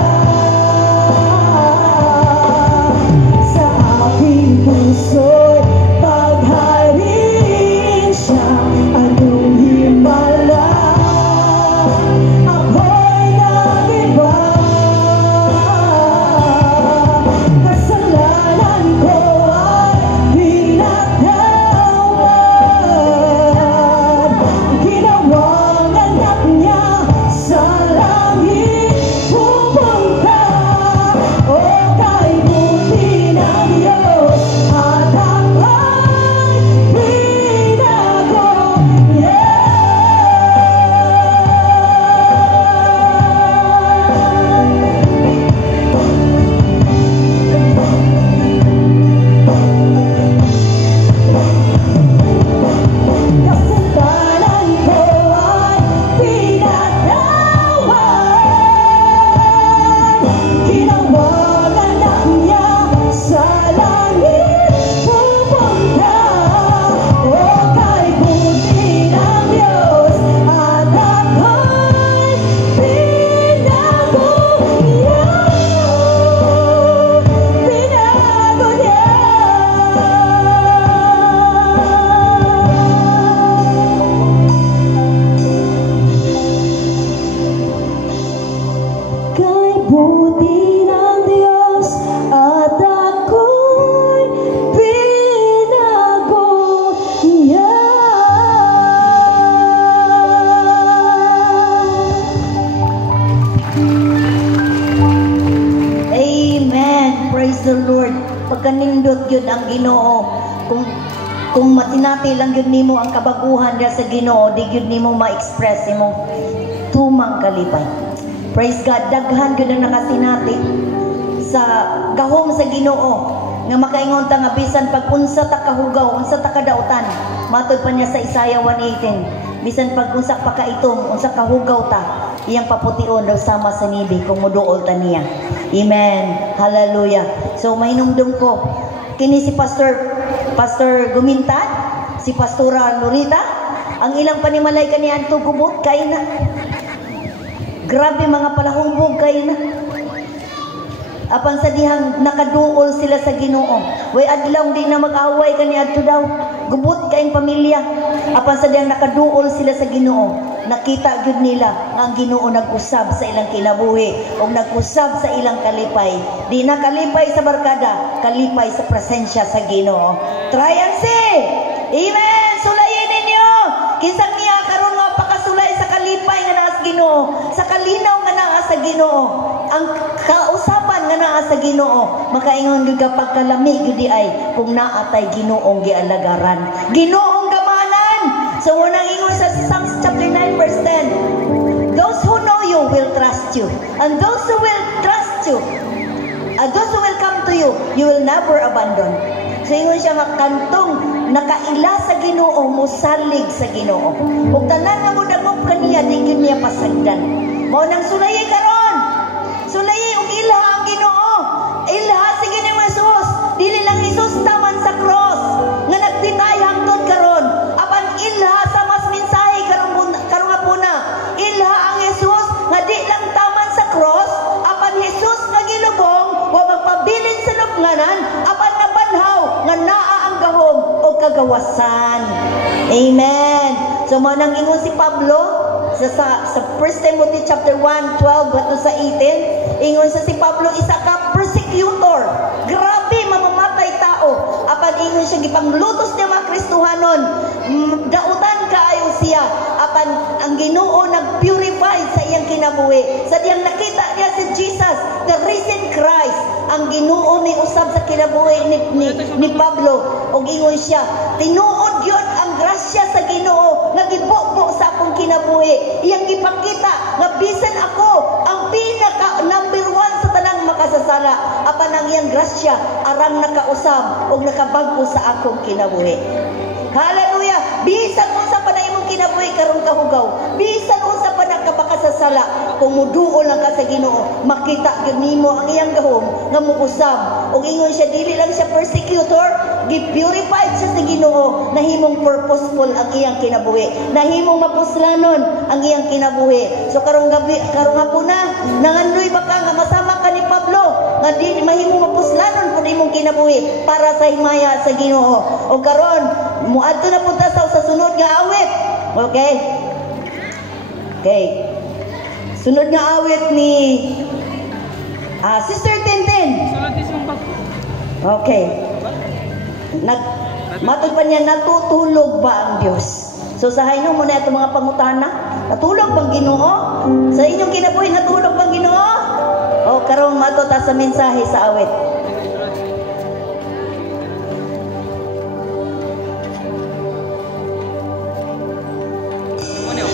sa aking puso'y paghariin siya. Anong himala ako'y nag-iba, kasalanan ko ay pinatawad. Ginawang anak niya sa langit pupunta, o kay buti ng Diyos at ako'y binago niya. Kasalanan ko ay pinatawad. Ginawang anak niya sa langit pupunta, o kay buti ng Diyos at ako'y binago niya. Binago niya. Kay buti ng Diyos at ako'y binago niya. Amen. Praise the Lord. Pagkanindot yun ang Ginoo. Kung matinati lang yun nimo ang kabaguhan dyan sa Ginoo, di yun nimo ma-express imong tumang kalipay. Praise God. Daghan yun ang nakasinati sa gahom sa Ginoo nga makaingon ta nga bisan pag unsa ta kahugaw, unsa ta kadautan. Matod pa niya sa Isaiah 1:18. Bisan pag unsa pa kaitom, unsa kahugaw ta, iyang papution daw sama sa nibi kung muduol ta niya. Amen. Hallelujah. So mahinumdum ko kini si Pastor Gumintan, si Pastora Lorita, ang ilang panimalay kaniyan tugubot kay na. Grabe mga palahumbog kay na. Apan sa dihang nakaduol sila sa Ginoo. Way adlaw di na mag-away kani adto daw. Gubot kayong pamilya. Apan sa dihang nakaduol sila sa Ginoo, nakita gyud nila nga ang Ginoo nag-usab sa ilang kinabuhi o nag-usab sa ilang kalipay. Di na kalipay sa barkada, kalipay sa presensya sa Ginoo. Try and see. Amen. Sulayin ninyo. Kisang niya karon nga pakasulay sa kalipay nga naa sa Ginoo, sa kalinaw nga naa sa Ginoo, ang kausapan nga naa sa Ginoo, makaingon gyud ka pagkalami gyud di ay kung naa tay Ginoong gialagaran, Ginoong gamanan. So unang ingon sa Psalms chapter 9 verse 10, those who know you will trust you, and those who will trust you, and those who will come to you, you will never abandon. So ingon siya nga kantong nakaila sa Ginoo, musalig sa Ginoo. Ug tanan nga modagop kaniya di gyud niya pasagdan. Mao nang sulayi karon. Sulayi ug ilha ang Ginoo. Ilha si Ginoong Jesus. Dili lang Jesus taman sa cross nga nagtitay hangtod karon. Apan ilha sa mas mensahe karon nga puna. Ilha ang Jesus nga di lang taman sa cross, apan Jesus nga gilubong wa magpabilin sa lubnganan, apan nabanhaw nga naa ang gahom o kagawasan. Amen. So manang ingon si Pablo sa 1 Timothy chapter 1:12 bato sa 18, ingon sa si Pablo, isa ka persecutor. Grabe mamamatay tao. Apan ingon siya gipanglutos niya mga Kristohanon. Dautan kaayo siya. Apan ang Ginoo nagpurify sa iyang kinabuhi. Sa diyang nakita niya si Jesus, the risen Christ, ang Ginoo ni usab sa kinabuhi ni Pablo. Og ingon siya, tinuod gyud ang grasya sa Ginoo nga gibukbo sa akong kinabuhi. Iyang gipakita nga bisan ako ang pinaka number 1 sa tanang makasasala, apan ang iyang grasya arang nakausab og nakabag-o sa akong kinabuhi. Hallelujah. Bisan unsa pa na imong kinabuhi karong kahugaw, bisan unsa pa nakabaka sa sala kung muduol lang ka sa Ginoo, makita gyud nimo ang iyang gahom nga muusab ug ingon siya dili lang siya persecutor, gi-purified siya sa Ginoo, nahimong purposeful ang iyang kinabuhi, nahimong mapuslanon ang iyang kinabuhi. So karong gabi, karong hapon na nangandoy ba ka nga masama ka ni Pablo nga di mahimong mapuslanon pud imong kinabuhi para sa himaya sa Ginoo. O karon muadto na pud ta sa sunod nga awit. Okay? Okay. Sunod nga awit ni Sister Tintin. Sulod is mong bag. Okay. Matod pa niya, natutulog ba ang Diyos? So sa hayno mo na itong mga pangutana, natulog bang Ginoo? Sa inyong kinabuhi, natulog bang Ginoo? O karong matod ta sa mensahe sa awit. Ano yun?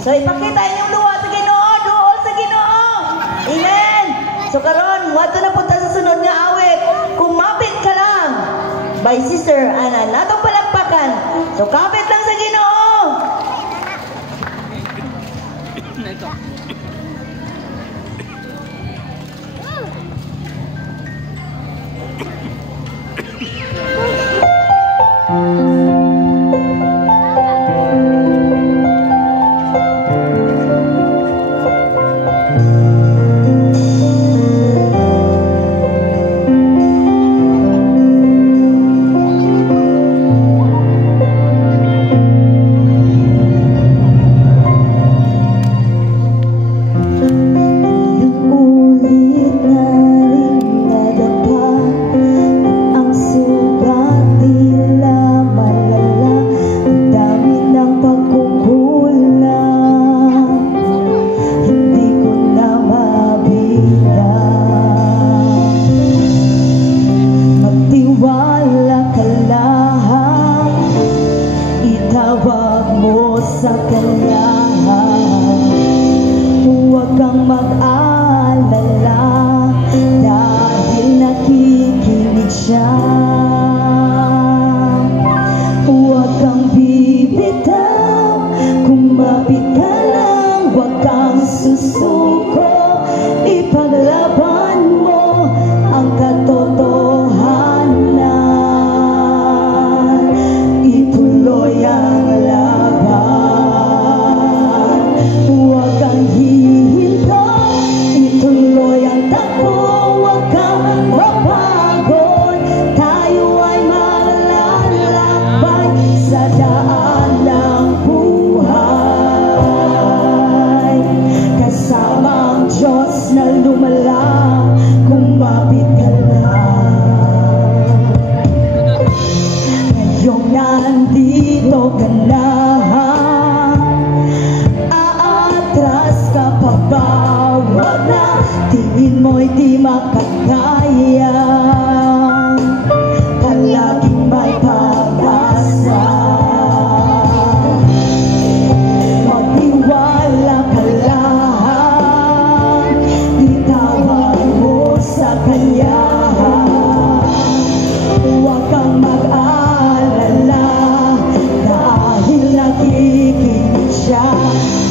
So ipakita inyong duwa sa Ginoo, duol sa Ginoo. Amen. So karon, wato na punta sa sunod nga awit. Kumapit ka lang. By Sister Ana, natong palakpakan. So kapit lang sa Ginoo. Ito. Ulit na rin nadapa ang sugat nila malala. Ang dami ng pagkukulang, hindi ko na mabilang. Magtiwala ka lang, itawag mo sa Kanya. Huwag kang mag-alala dahil nakikinig siya. Huwag kang bibitaw, kumapit ka lang, huwag kang susuko. Ipaglaban mo ang katotohanan, ituloy ang laban. Huwag kang hihinto, ituloy ang takbo, huwag kang mapagod. Tayo ay malalakbay sa daan ng buhay. Kasama ang Diyos na lumalang, kumapit ka lang. Ngayong nandito ka na, aatras ka pa ba? Wag na, tingin mo'y di makakaya. Palaging may pag-asa. Magtiwala ka lang, itawag mo sa Kanya. Huwag kang mag-alala dahil nakikinig siya.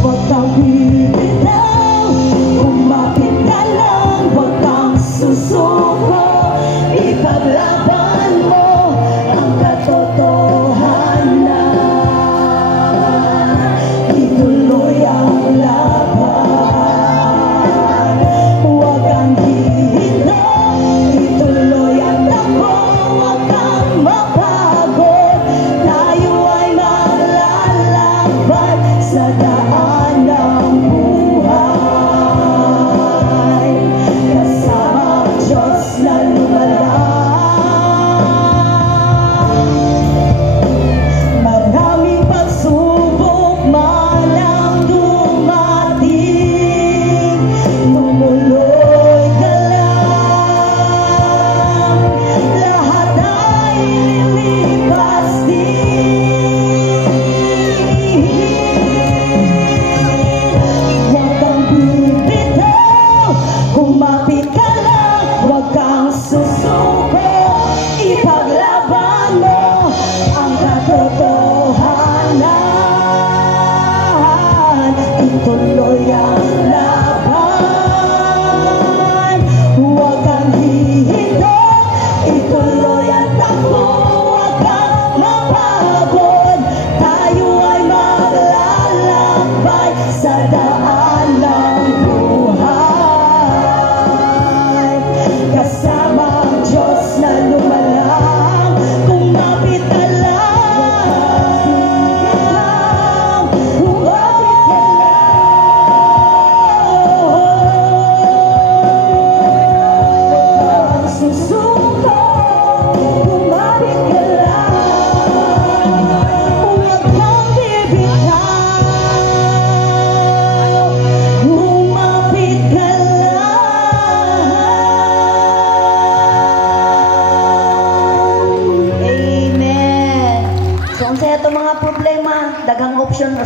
Huwag kang bibitaw, kumapit ka lang, huwag kang susuko.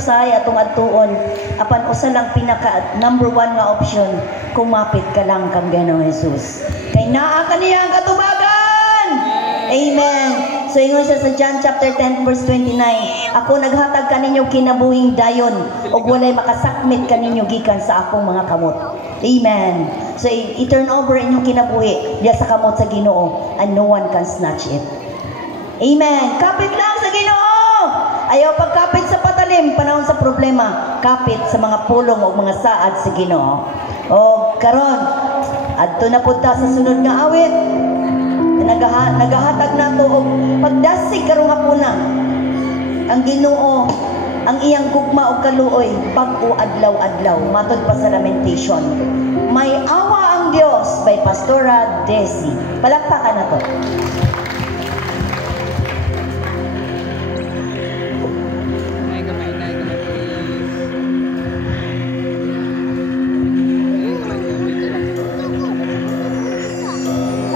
usahay atong adtuon. Apan usa lang pinaka number 1 nga option, kumapit ka lang kang Ginoong Jesus. Kay naa kaniya ang katubagan. Amen. So ingon siya sa John chapter 10 verse 29, ako naghatag kaninyo kinabuhing dayon ug walay makasakmit kaninyo gikan sa akong mga kamot. Amen. So i-turn over inyong kinabuhi diya sa kamot sa Ginoo and no one can snatch it. Amen. Kapit lang sa Ginoo. Ayaw pagkapit sa patalim panahon sa problema, kapit sa mga pulong o mga saad sa Ginoo. O karon adto na pud ta sa sunod nga awit. Nagahatag nato og pagdasig karong hapuna. Ang Ginoo ang iyang gugma og kaluoy bag-o adlaw-adlaw matud pa sa Lamentation. May awa ang Dios by Pastora Desi. Palakpakan nato.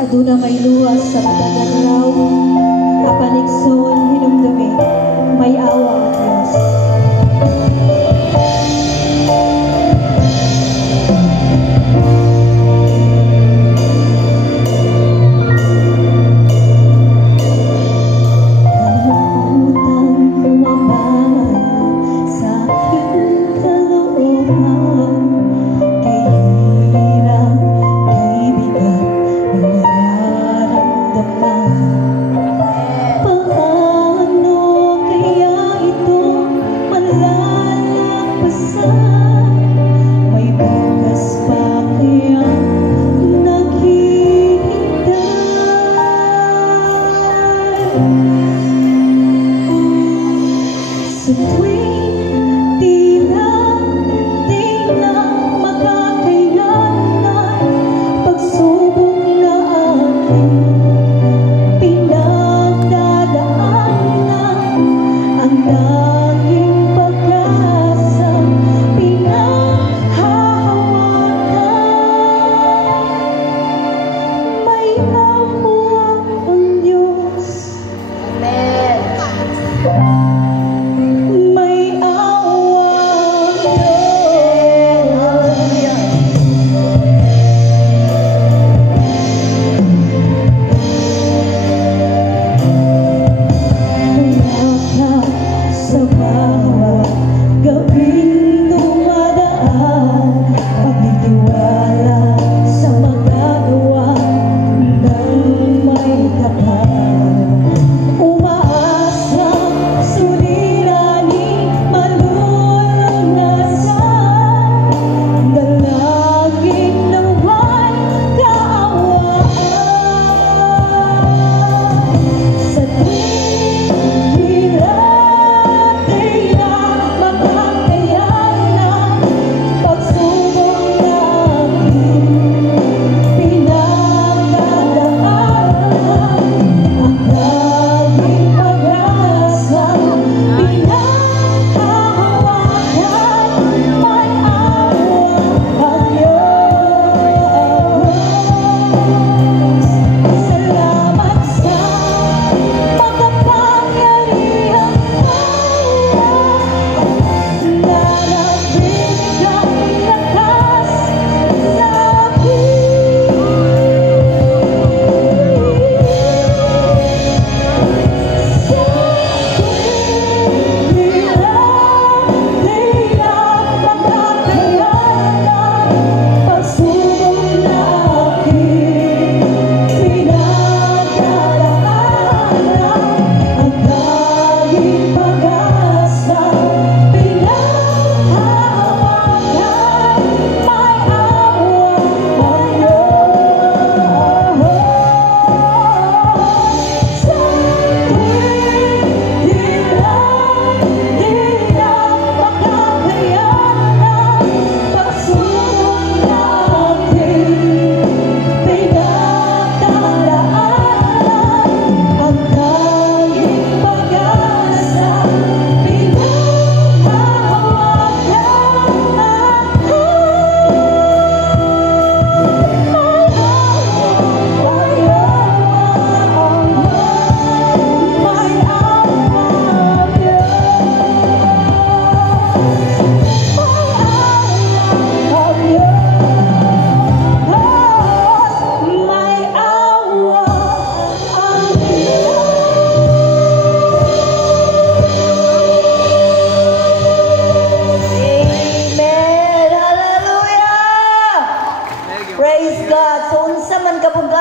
Aduna may luwas sa madagang raw, kapaligson hinumdumi, may awa ang Diyos.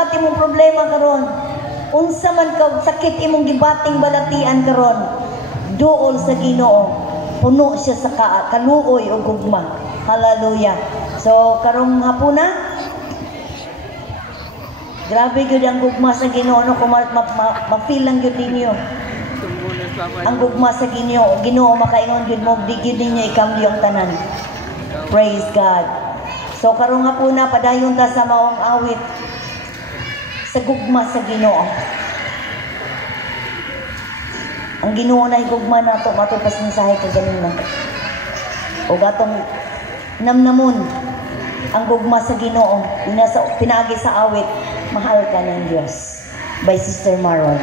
gibuhat imong problema karon. Unsa man ka sakit imong gibating balatian karon, duol sa Ginoo. Puno siya sa kaluoy o gugma. Hallelujah. So karong hapuna, grabe gyud ang gugma sa Ginoo no, kung ma-feel lang gyud ninyo. Ang gugma sa Ginoo makaingon gyud mo, di gyud ninyo ikambyo ang tanan. Praise God. So karong hapuna padayon ta sa maong awit sa gugma sa Ginoo. Ang Ginoo na higugma nato matupas mensahe ka ganina. O gatong namnamon ang gugma sa Ginoo. Pinagi sa awit, Mahal Ka ng Diyos by Sister Maron.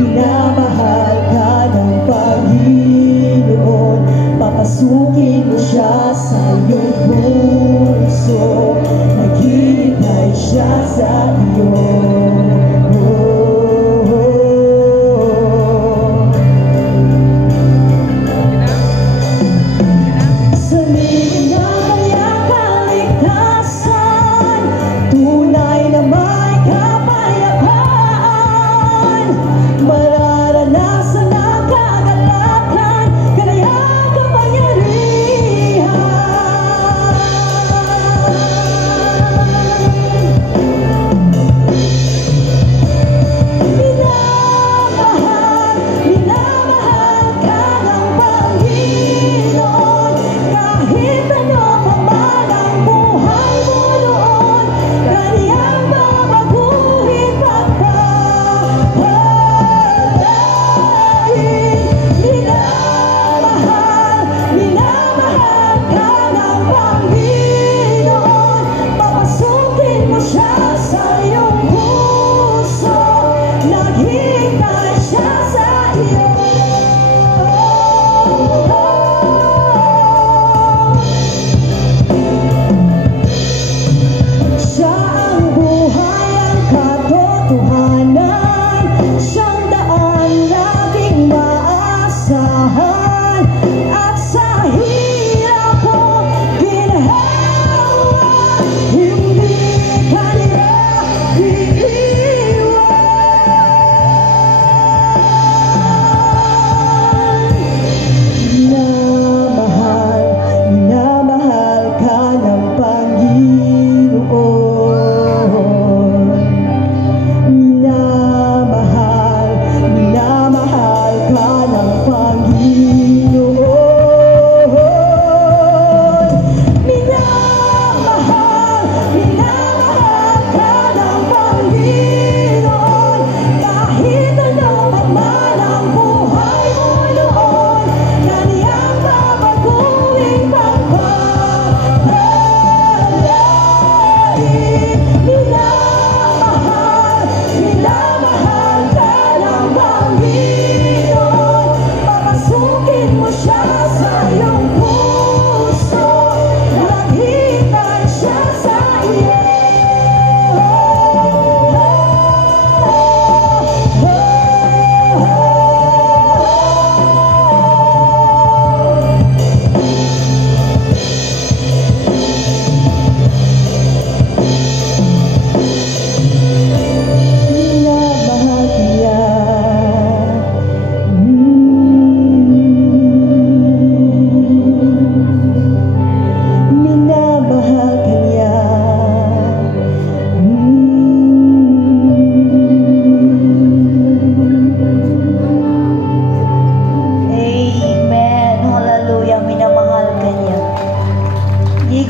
Minamahal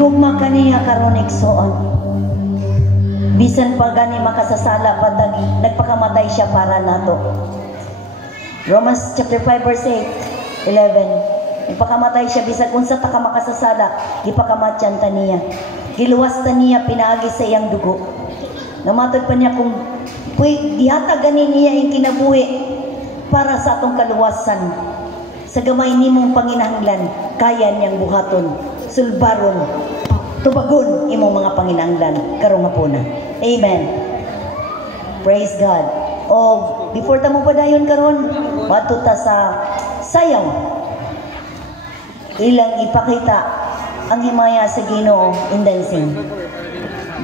Gigugma kaniya karon igsoon. Bisan pa gani makasasala patag nagpakamatay siya para nato. Romans chapter 5 verse 8, 11. Nagpakamatay siya bisan unsa ta ka makasasala, gipakamatyan ta niya. Giluwas ta niya pinaagi sa iyang dugo. Namatod pa niya kung ihatag gani niya ang kinabuhi para sa atong kaluwasan. Sa gamay nimong panginahanglan, kaya niyang buhaton, sulbaron, tubagon imong mga panginahanglan karong hapuna. Amen. Praise God. Before ta mo padayon karon, wato ta sa sayaw. Ilang ipakita ang himaya sa Ginoo in dancing.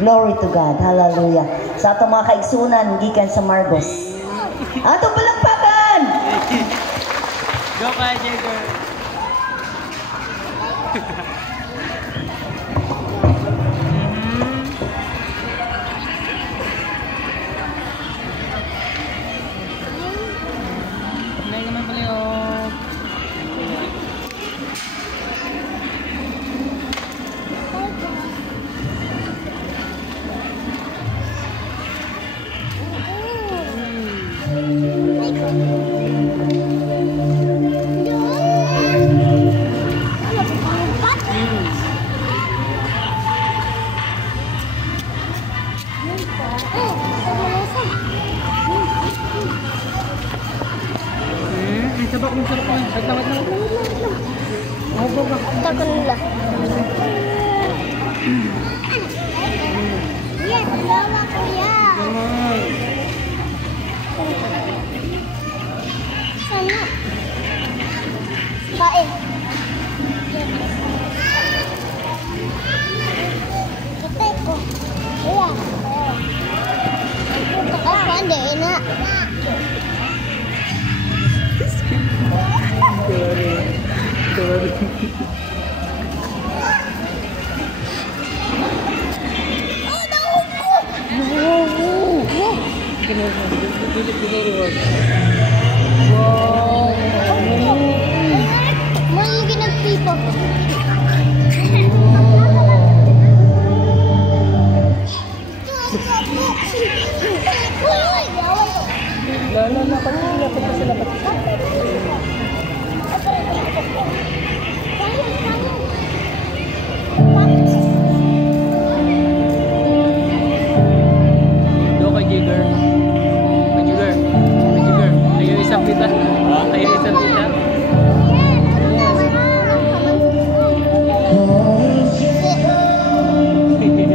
Glory to God. Hallelujah. Sa atong mga kaigsunan gikan sa Margos. Atong palakpakan. Go ka, Jagger. Nay naman pala yung... Sabak mo, sarap mo. Wait lang. Takon nila. Iya, bawa kuya. Sana. Baik. Kita ko. Iya. Apa ada enak? Mau lagi nagpipo. Lala, kanina pa sila pati. Go kay Jagger. Ayaw isang pita. Ayaw isang pita. Make it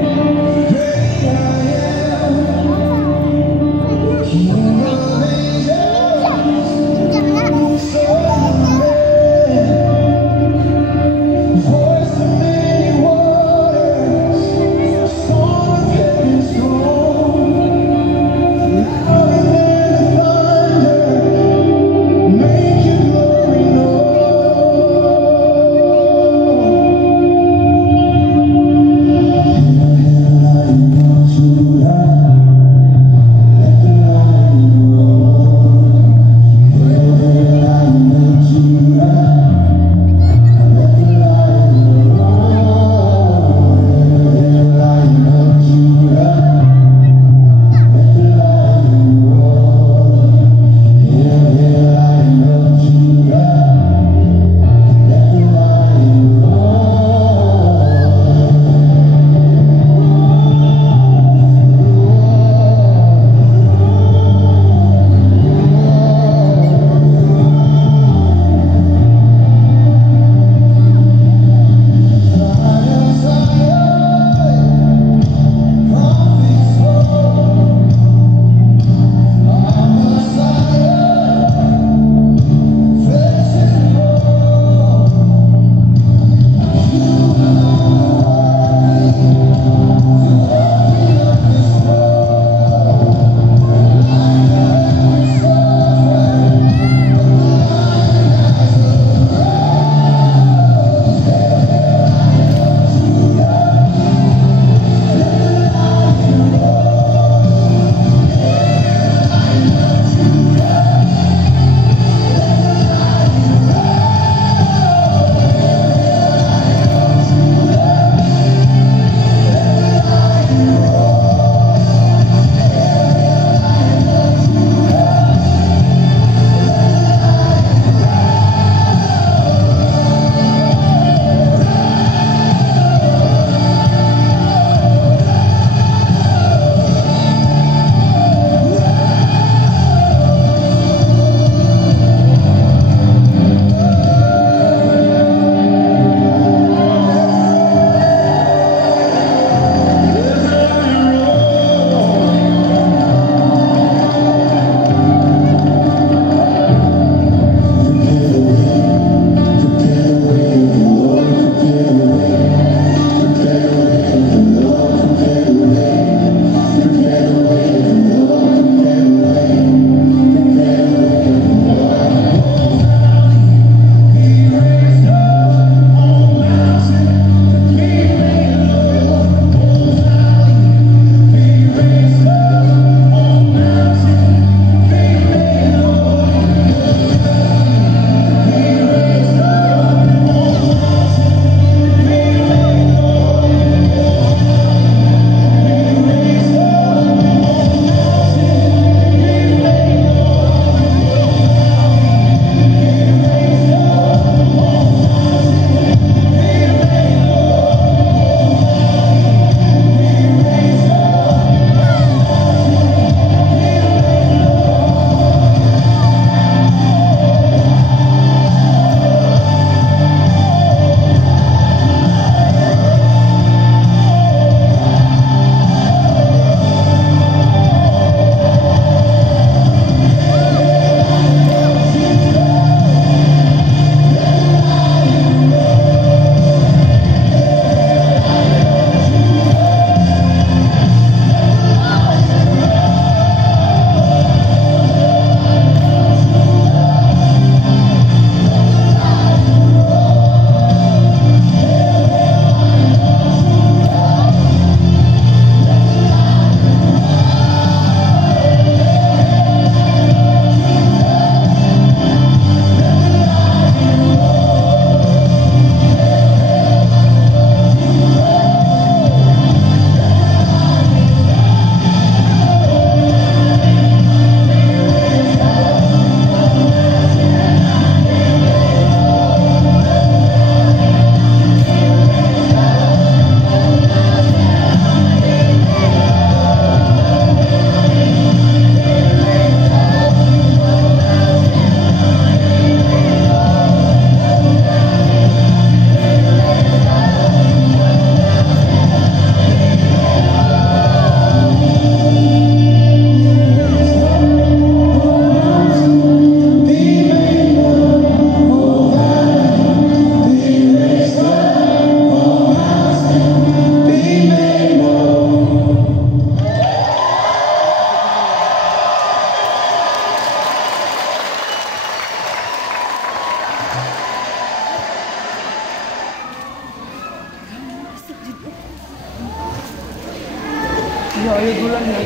idolan niya.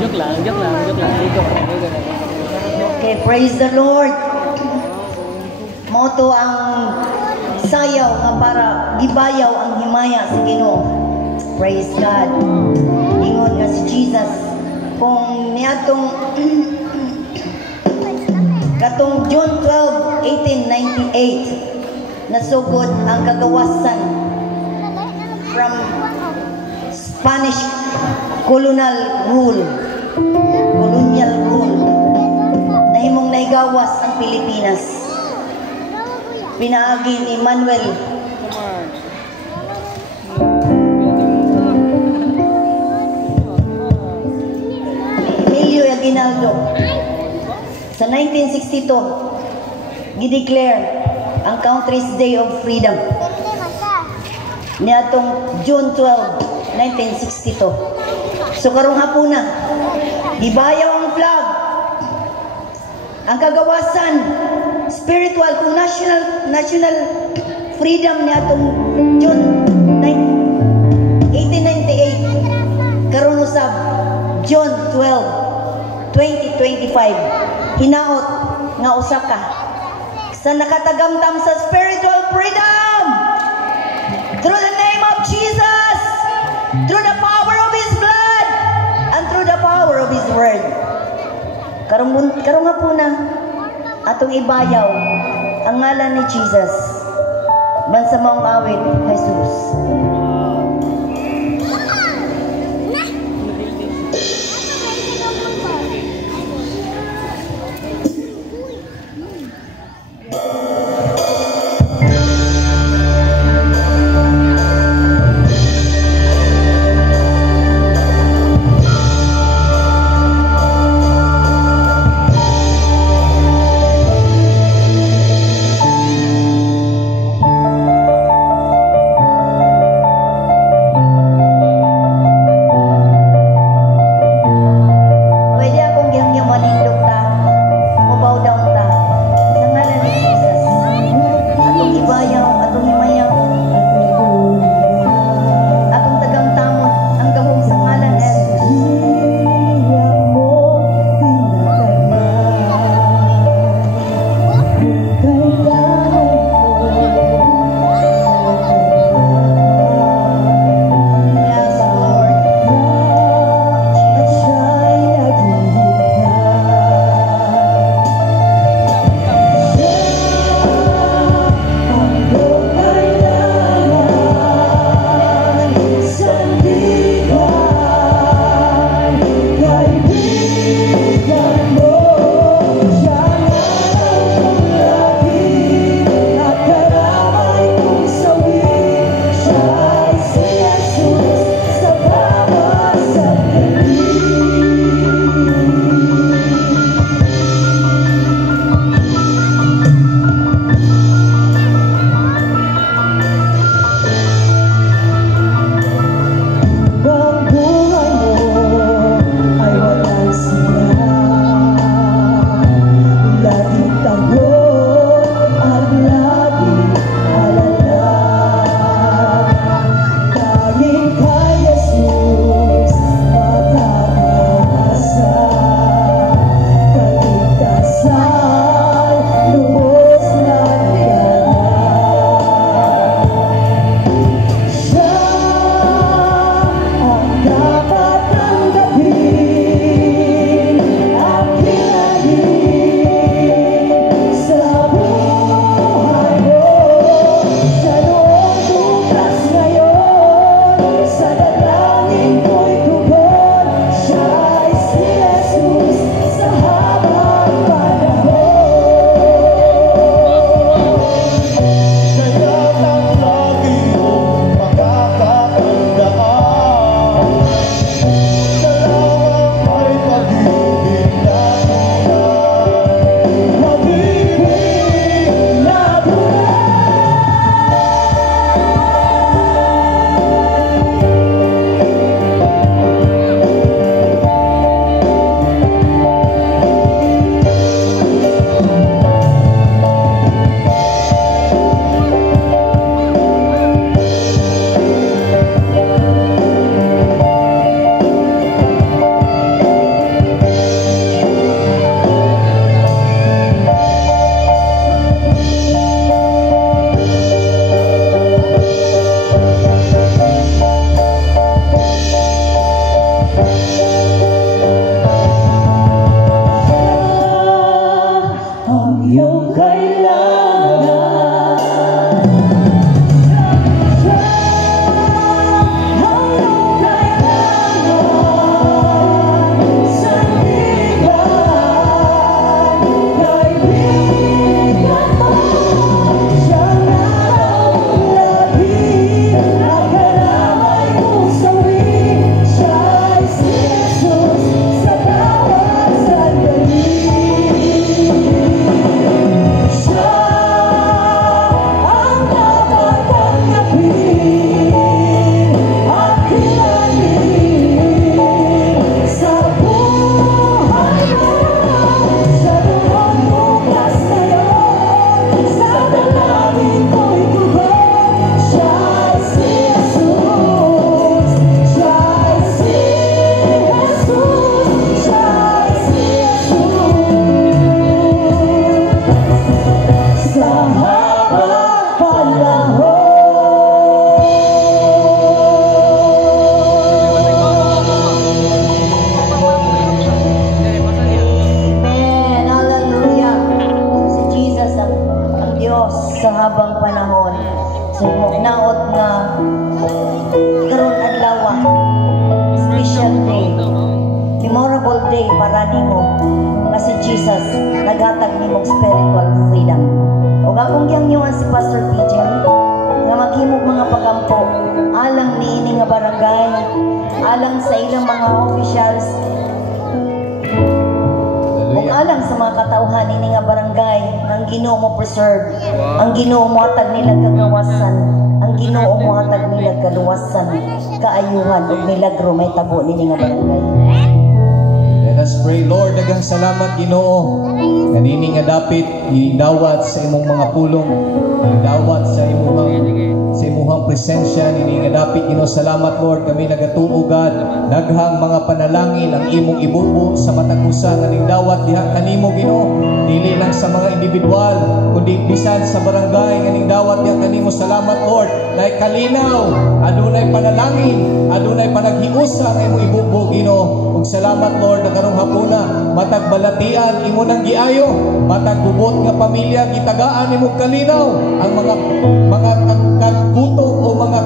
Joke lang. Ikaw. Okay, praise the Lord. Moto ang sayaw nga para gibayaw ang himaya sa Ginoo. Praise God. Ingon nga si Jesus kung niadtong katong John 12:18-98 nasugod ang kagawasan from Spanish colonial rule. Nahimong naigawas ang Pilipinas. Pinaagi ni Manuel Emilio Aguinaldo sa 1962 gideclare ang country's Day of Freedom niadtong June 12, 1962. So karong hapuna gibayaw ang flag, ang kagawasan spiritual kung national freedom niadtong June 1898 karon usab June 12, 2025 hinaot nga usa ka sa nakatagamtam sa spiritual freedom through the name of Jesus, through the power of His blood, and through the power of His word. Karong nga po na atong ibayaw ang ngalan ni Jesus. Bansa maong awit, Jesus. mong kailangan. Siya ang iyong kailangan. Sandigan, kaibigan mo. Siya nga ang lagi, ang karamay mong sawi. Siya ay si Jesus sa bawat sandali. Siya ang dapat tanggapin at kilalanin sa buhay mo. Sa buong bukas ngayon, sa dalangin ko'y tugon. Siya ay si Jesus. Siya ay si Jesus. Siya ay si Jesus. Sa habang panahon. Amen. Hallelujah. Si Jesus ang Diyos sa habang panahon. So, naot nga karon adlaw, special day, memorable day para nimo nga si Jesus naghatag nimong spiritual freedom. O akong giyang si Pastor PJ nga maghimog mga pagampo alang niini nga barangay, alang sa ilang mga officials, kung alang sa mga katauhan ini nga barangay, ang Ginoo mo preserve, ang Ginoo mo hatag nila kagawasan, ang Ginoo mo hatag nila kaluwasan, kaayuhan ug milagro may tabo nini nga barangay. Let us pray. Lord, daghang salamat Ginoo. Kanini nga dapit idawat sa imong mga pulong, idawat sa imong presensya nini nga dapit Ginoo. Salamat Lord, kami nagatuogan daghang mga panalangin ang imong ibubo sa matag usa nga dawat diha kanimo Ginoo. Dili lang sa mga individual kundi bisan sa barangay nga dawat diha kanimo. Salamat Lord, nay kalinaw, adunay panalangin, adunay panaghiusa nga imong ibubo Ginoo. Ug salamat Lord na karong hapuna matag balatian imo nang giayo, matag bubot nga pamilya gitagaan imo kalinaw, ang mga kagutong o mga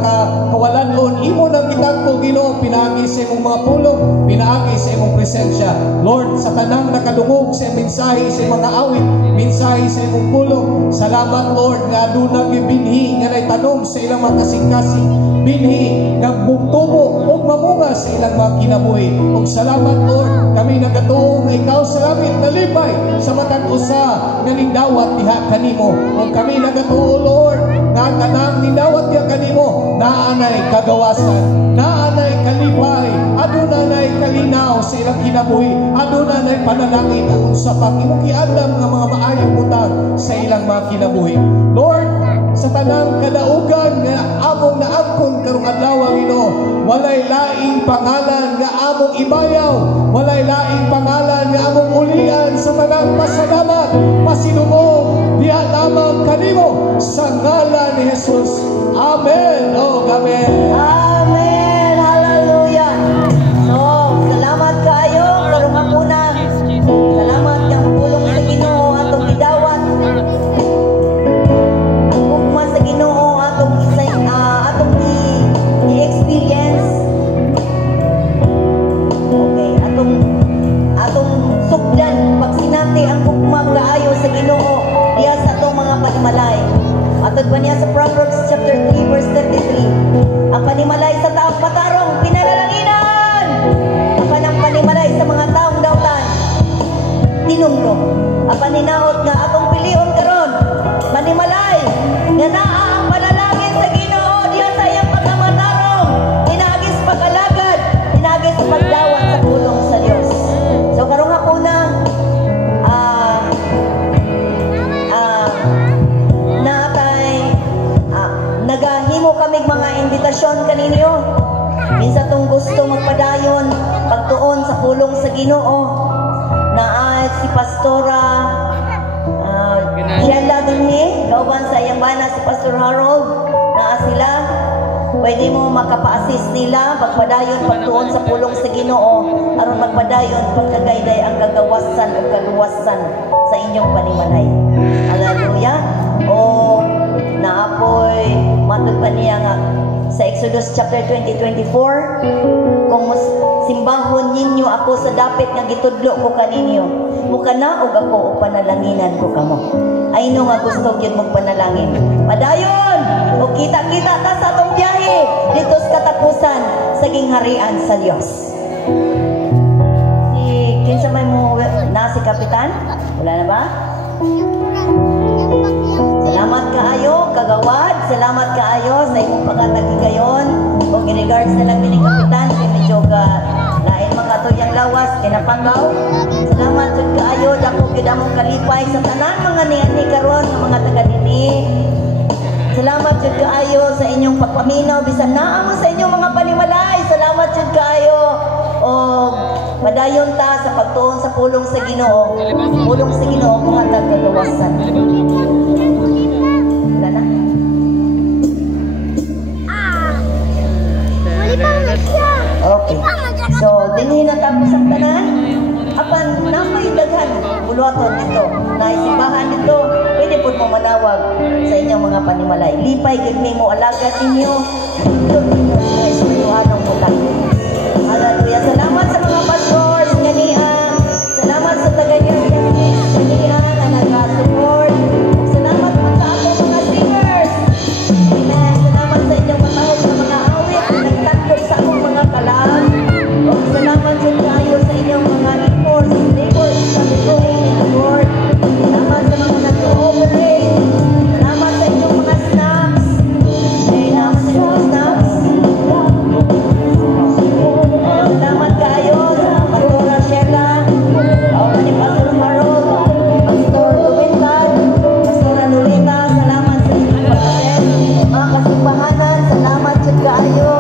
kawalanon imo nang gitagpo Ginoo. Pinaagi sa imong mga pulong, pinaagi sa imong presensya Lord, sa tanang nakadungog sa mensahe sa mga awit, mensahe sa imong pulong. Salamat Lord nga aduna gibinhi nga nay tanong sa ilang mga kasing-kasing, binhi nga mugtubo o mamunga sa ilang mga kinabuhi. Ug salamat Lord, kami nagatuo nga ikaw sa langit nalipay sa matag usa nga nindawat diha kanimo. Ug kami nagatuo Lord nga kanang nindawat diha kanimo naanay kagawasan, naanay kalipay, aduna nay kalinaw sa ilang kinabuhi, aduna nay panalangin ug sa pang imong giandam nga mga maayong butang sa ilang mga kinabuhi. Lord, sa tanang kadaugan nga among naangkon karong adlaw Ginoo, walay laing pangalan nga among ibayaw, walay laing pangalan nga among ulian sa tanang pasalamat, pasinumong diha lamang kanimo sa ngalan ni Jesus. Amen. Oh, amen. Amen. Hallelujah. So, salamat kayo karong hapuna. Salamat kang pulong sa Ginoo atong gidawat. Ang ugma sa Ginoo atong i-experience. Okay, atong sugdan pag sinati ang ugma kaayo sa Ginoo diha sa atong mga panimalay. Atod pa niya sa Proverbs chapter 3 verse 33. Ang panimalay sa taong patarong pinalalanginan. Ang panimalay sa mga taong dautan tinumlo. Ang paninaot nga atong pilion karon manimalay nga naa ang panalangin sa Ginoo diha sa iyang pagkamatarong, inagis pag-alagad, inagis pagdawat sa pulong sa Dios. So karong hapuna nagahimo kami mga imbitasyon kaninyo. Minsan tong gusto magpadayon pagtuon sa pulong sa Ginoo na si Pastora Sheila Dunhi, kauban sa iyang bana si Pastor Harold, naa sila. Pwede mo makapa-assist nila pagpadayon pagtuon sa pulong sa Ginoo aron magpadayon pagkagayday ang kagawasan o kaluwasan sa inyong panimalay. Hallelujah. O naapoy matud pa niya nga sa Exodus chapter 20:24, kung simbahon ninyo ako sa dapit nga gitudlo ko kaninyo, mukana og ako o panalanginan ko kamo. Ay no nga gusto gyud mong panalangin. Padayon o kita-kita ta sa atong biyahe dito sa katapusan sa gingharian sa Dios. Kinsa may mo na si Kapitan? Wala na ba? Salamat kaayo, kagawad. Salamat kaayo sa imong pagkatagigayon. Kung in regards na lang ni Kapitan, kay medyo lain mga tuyang lawas, kinapanggaw. Salamat jud kaayo, dako gyud among kalipay sa tanan mga niani karon nga mga taga-dinhi. Salamat jud kaayo sa inyong pagpaminaw bisan naa mo sa inyong mga panimalay. Salamat jud kaayo. O padayon ta sa pagtuon sa pulong sa Ginoo. Pulong sa Ginoo kung hatag kagawasan. Wala na. Okay. So, dinhi na tapos ang tanan. Apan nakoy daghan buluaton dito. Naisibahan dito. Pwede po mo manawag sa inyong mga panimalay. Lipay gid mo alagad ninyo. Dito ninyo sa espirituhanong utang. Hallelujah. Salamat sa mga pastors ganiya. Salamat sa taga-diocese ganiya na nag-support. Salamat po sa akong mga singers. Amen. Salamat sa inyong matawag sa mga awit na nagtantog sa akong mga kalam. O salamat din kayo sa inyong mga labors sa bituin ni Lord. Salamat sa mga nag-ooperate. Salamat sa inyong mga snacks. Salamat sa inyong snacks. Salamat kayo sa Pastora Sheila, kaunan ni Pastor Harold, Pastor Luwintan, Pastora Lolita. Salamat sa inyong pag-attend. Mga kasimbahanan, salamat jud kayo.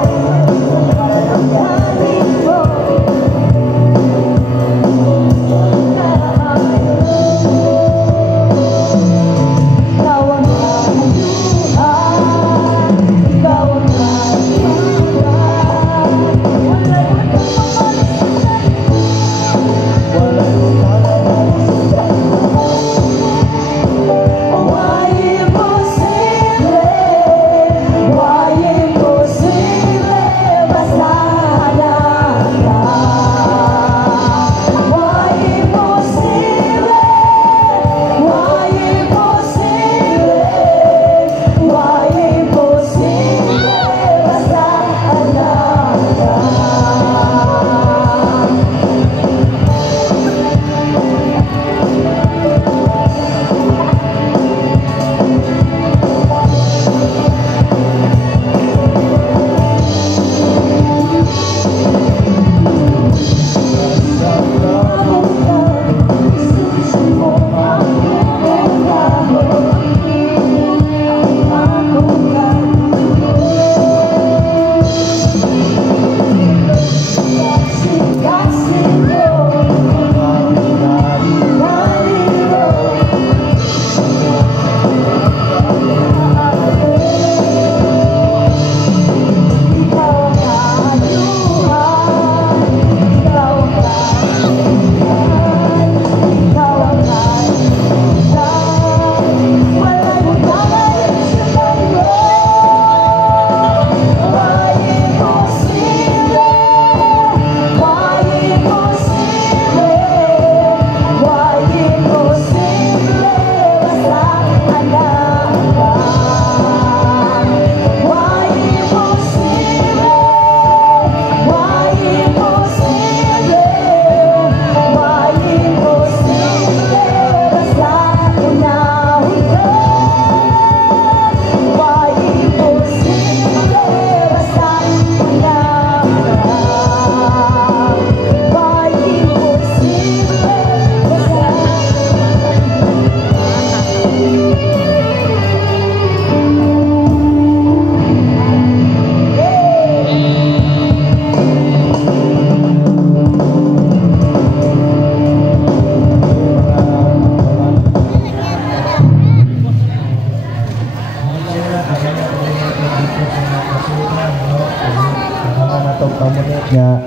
nga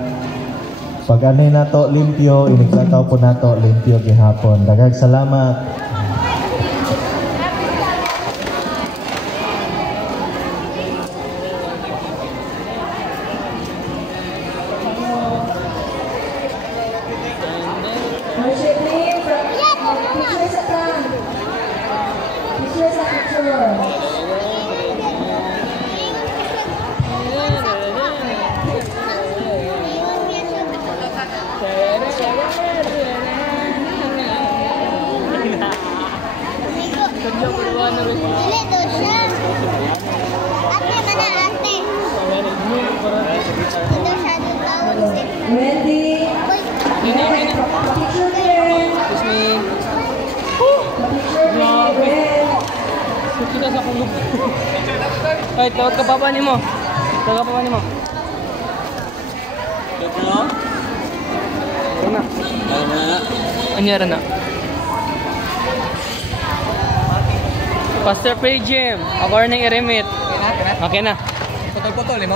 pag anay nato limpyo, iniglataw po nato limpyo gihapon. Daghang salamat. Worship team, picture sa plan. Picture sa picture. Dili daw siya. Ate, mana ate. Ito siya doon daw. Ready? Red. Picture there. Picture there. Red. Kita sa kulog. Ay, tawag ka pa ni mo. Tawag ka pa ni mo. Ano? Anyara na. Pastor Pray Jim, ako rin ng Eremit. Okay na. Putol-putol, mo?